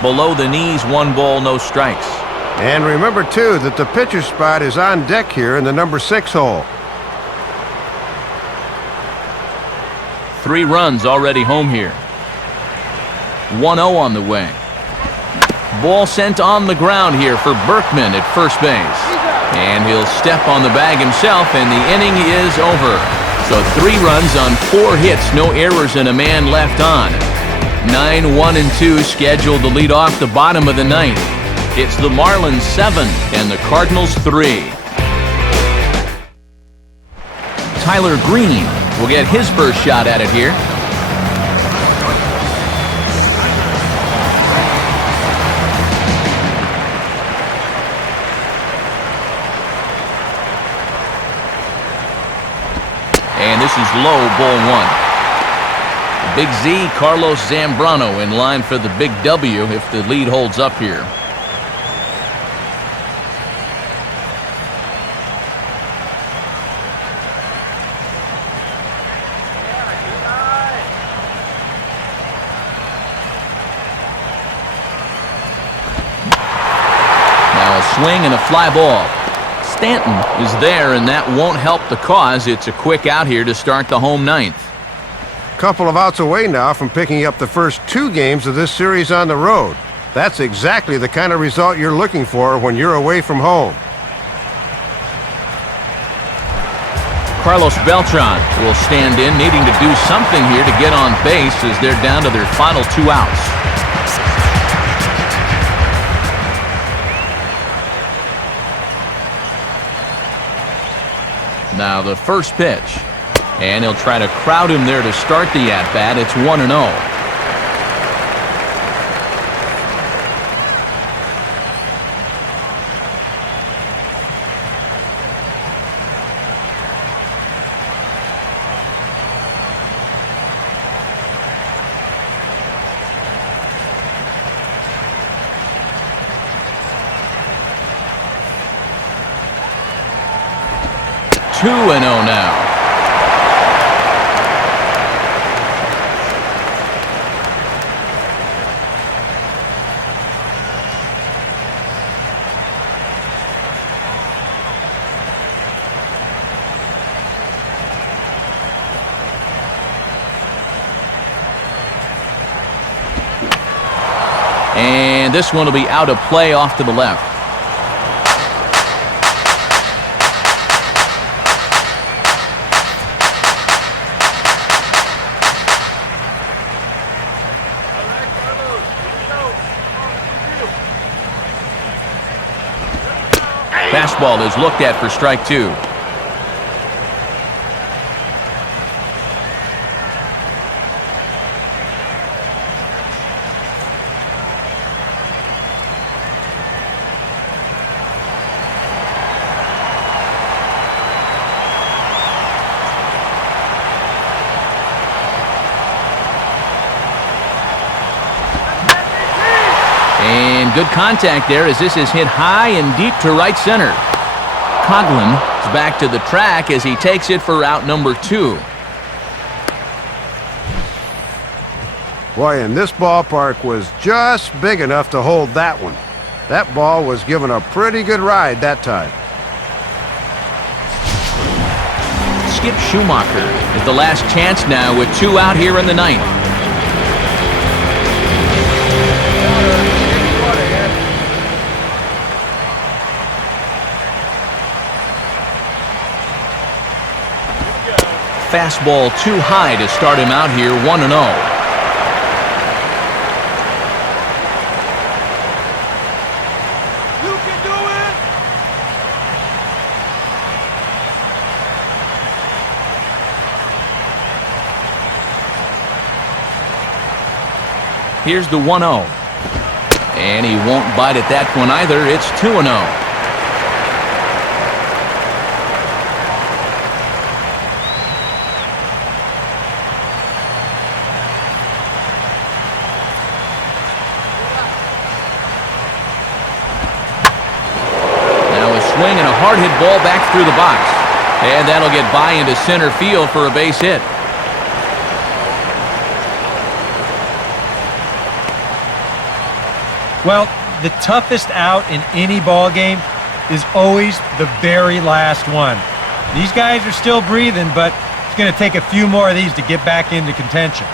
Below the knees, 1 ball, no strikes. And remember, too, that the pitcher's spot is on deck here in the number 6 hole. 3 runs already home here. 1-0 on the way. Ball sent on the ground here for Berkman at first base. And he'll step on the bag himself, and the inning is over. So 3 runs on 4 hits, no errors, and a man left on. 9-1-2 scheduled to lead off the bottom of the 9th. It's the Marlins 7 and the Cardinals 3. Tyler Green will get his first shot at it here. And this is low, ball 1. Big Z, Carlos Zambrano in line for the big W if the lead holds up here. Now a swing and a fly ball. Stanton is there, and that won't help the cause. It's a quick out here to start the home 9th. Couple of outs away now from picking up the first 2 games of this series on the road. That's exactly the kind of result you're looking for when you're away from home. Carlos Beltran will stand in, needing to do something here to get on base as they're down to their final 2 outs. Now the first pitch. And he'll try to crowd him there to start the at-bat. It's 1-0. Two and 0 now. And this one will be out of play off to the left. Fastball is looked at for strike 2. And good contact there as this is hit high and deep to right center. Coughlin is back to the track as he takes it for out number 2. Boy, and this ballpark was just big enough to hold that one. That ball was given a pretty good ride that time. Skip Schumacher is the last chance now with 2 out here in the 9th. Fastball too high to start him out here 1-0. Here's the 1-0. And he won't bite at that one either. It's 2-0. Now a swing and a hard hit ball back through the box. And that'll get by into center field for a base hit. Well, the toughest out in any ball game is always the very last one. These guys are still breathing, but it's going to take a few more of these to get back into contention.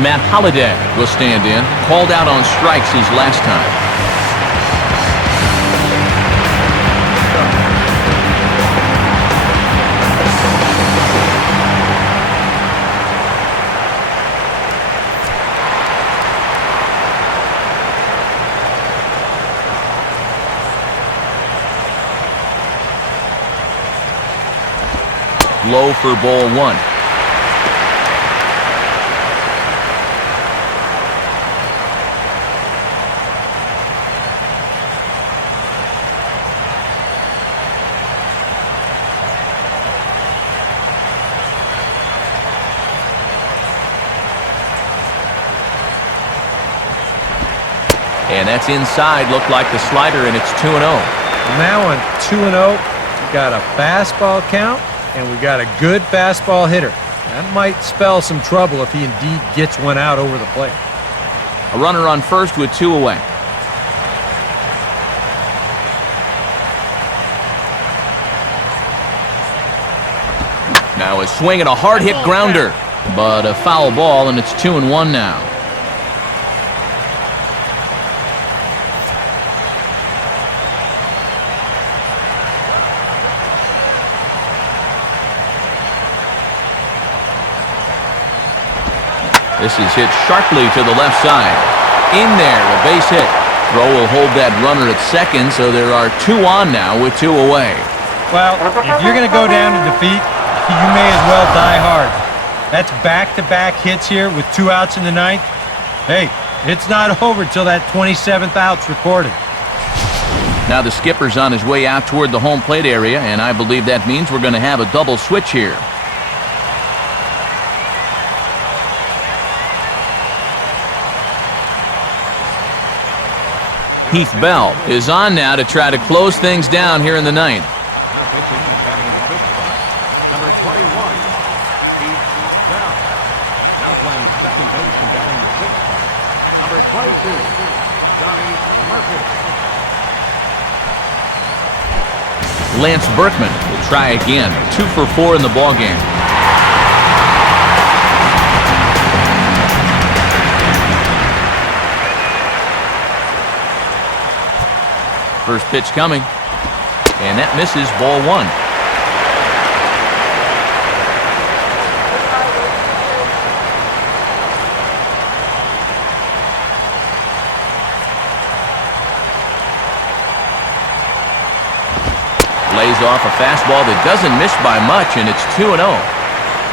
Matt Holliday will stand in, called out on strikes his last time. Low for ball 1. And that's inside. Looked like the slider, and it's 2-0. Now on 2-0, we got a fastball count, and we got a good fastball hitter. That might spell some trouble if he indeed gets one out over the plate. A runner on first with 2 away. Now a swing and a hard hit grounder, but a foul ball, and it's 2-1 now. This is hit sharply to the left side. In there, a base hit. Throw will hold that runner at second, so there are 2 on now with 2 away. Well, if you're going to go down to defeat, you may as well die hard. That's back-to-back hits here with 2 outs in the 9th. Hey, it's not over till that 27th out's recorded. Now the skipper's on his way out toward the home plate area, and I believe that means we're going to have a double switch here. Heath Bell is on now to try to close things down here in the 9th. Now pitching and batting in the 5th spot, number 21, Heath Bell. Now playing second base and batting in the 6th spot, number 22, Johnny Murphy. Lance Berkman will try again. 2 for 4 in the ballgame. First pitch coming, and that misses, ball 1. Lays off a fastball that doesn't miss by much, and it's 2-0.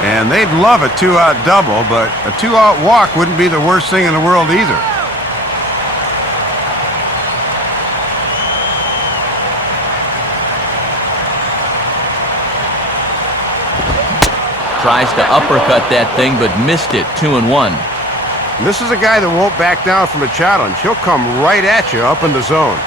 And they'd love a 2-out double, but a 2-out walk wouldn't be the worst thing in the world either. Tries to uppercut that thing, but missed it. 2-1. This is a guy that won't back down from a challenge. He'll come right at you up in the zone.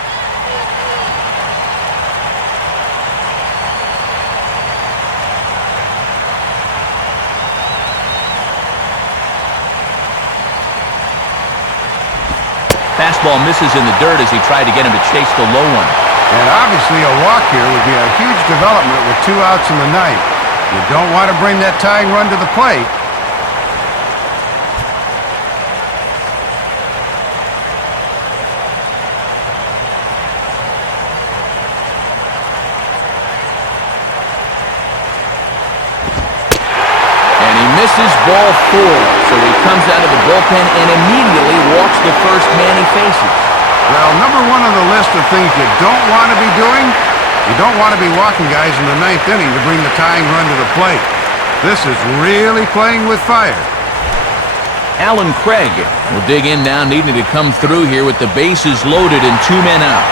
Fastball misses in the dirt as he tried to get him to chase the low one. And obviously a walk here would be a huge development with 2 outs in the ninth. You don't want to bring that tying run to the plate. And he misses ball 4, so he comes out of the bullpen and immediately walks the first man he faces. Well, number 1 on the list of things you don't want to be doing, you don't want to be walking guys in the 9th inning to bring the tying run to the plate. This is really playing with fire. Alan Craig will dig in now, needing to come through here with the bases loaded and 2 men out.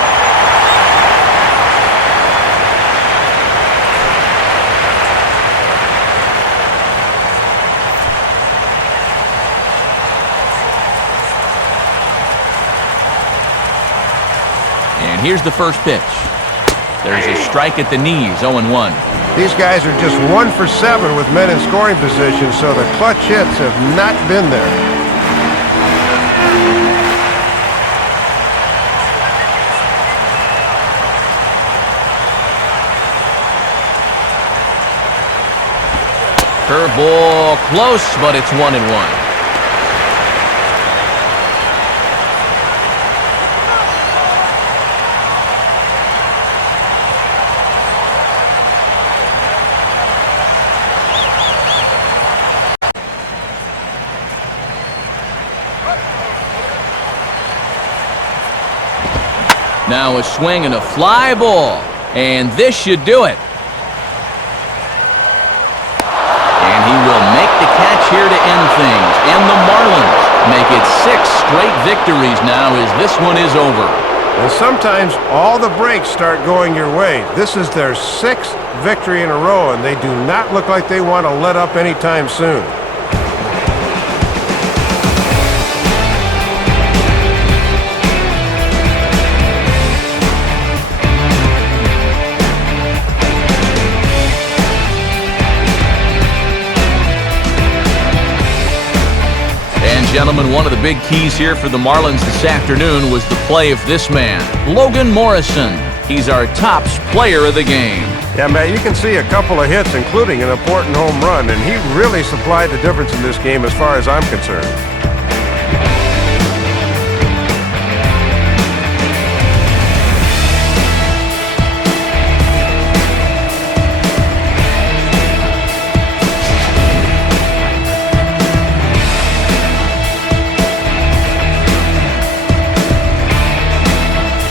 And here's the first pitch. There's a strike at the knees, 0-1. These guys are just 1 for 7 with men in scoring position, so the clutch hits have not been there. Curveball close, but it's 1-1. Now a swing and a fly ball, and this should do it. And he will make the catch here to end things. And the Marlins make it 6 straight victories now as this one is over. And sometimes all the breaks start going your way. This is their 6th victory in a row, and they do not look like they want to let up anytime soon. Gentlemen, one of the big keys here for the Marlins this afternoon was the play of this man, Logan Morrison. He's our tops player of the game. Yeah, Matt, you can see a couple of hits, including an important home run, and he really supplied the difference in this game as far as I'm concerned.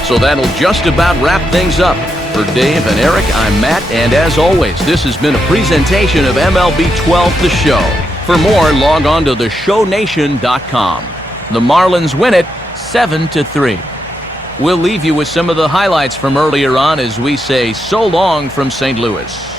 So that'll just about wrap things up. For Dave and Eric, I'm Matt, and as always, this has been a presentation of MLB 12 The Show. For more, log on to theshownation.com. The Marlins win it 7-3. We'll leave you with some of the highlights from earlier on as we say so long from St. Louis.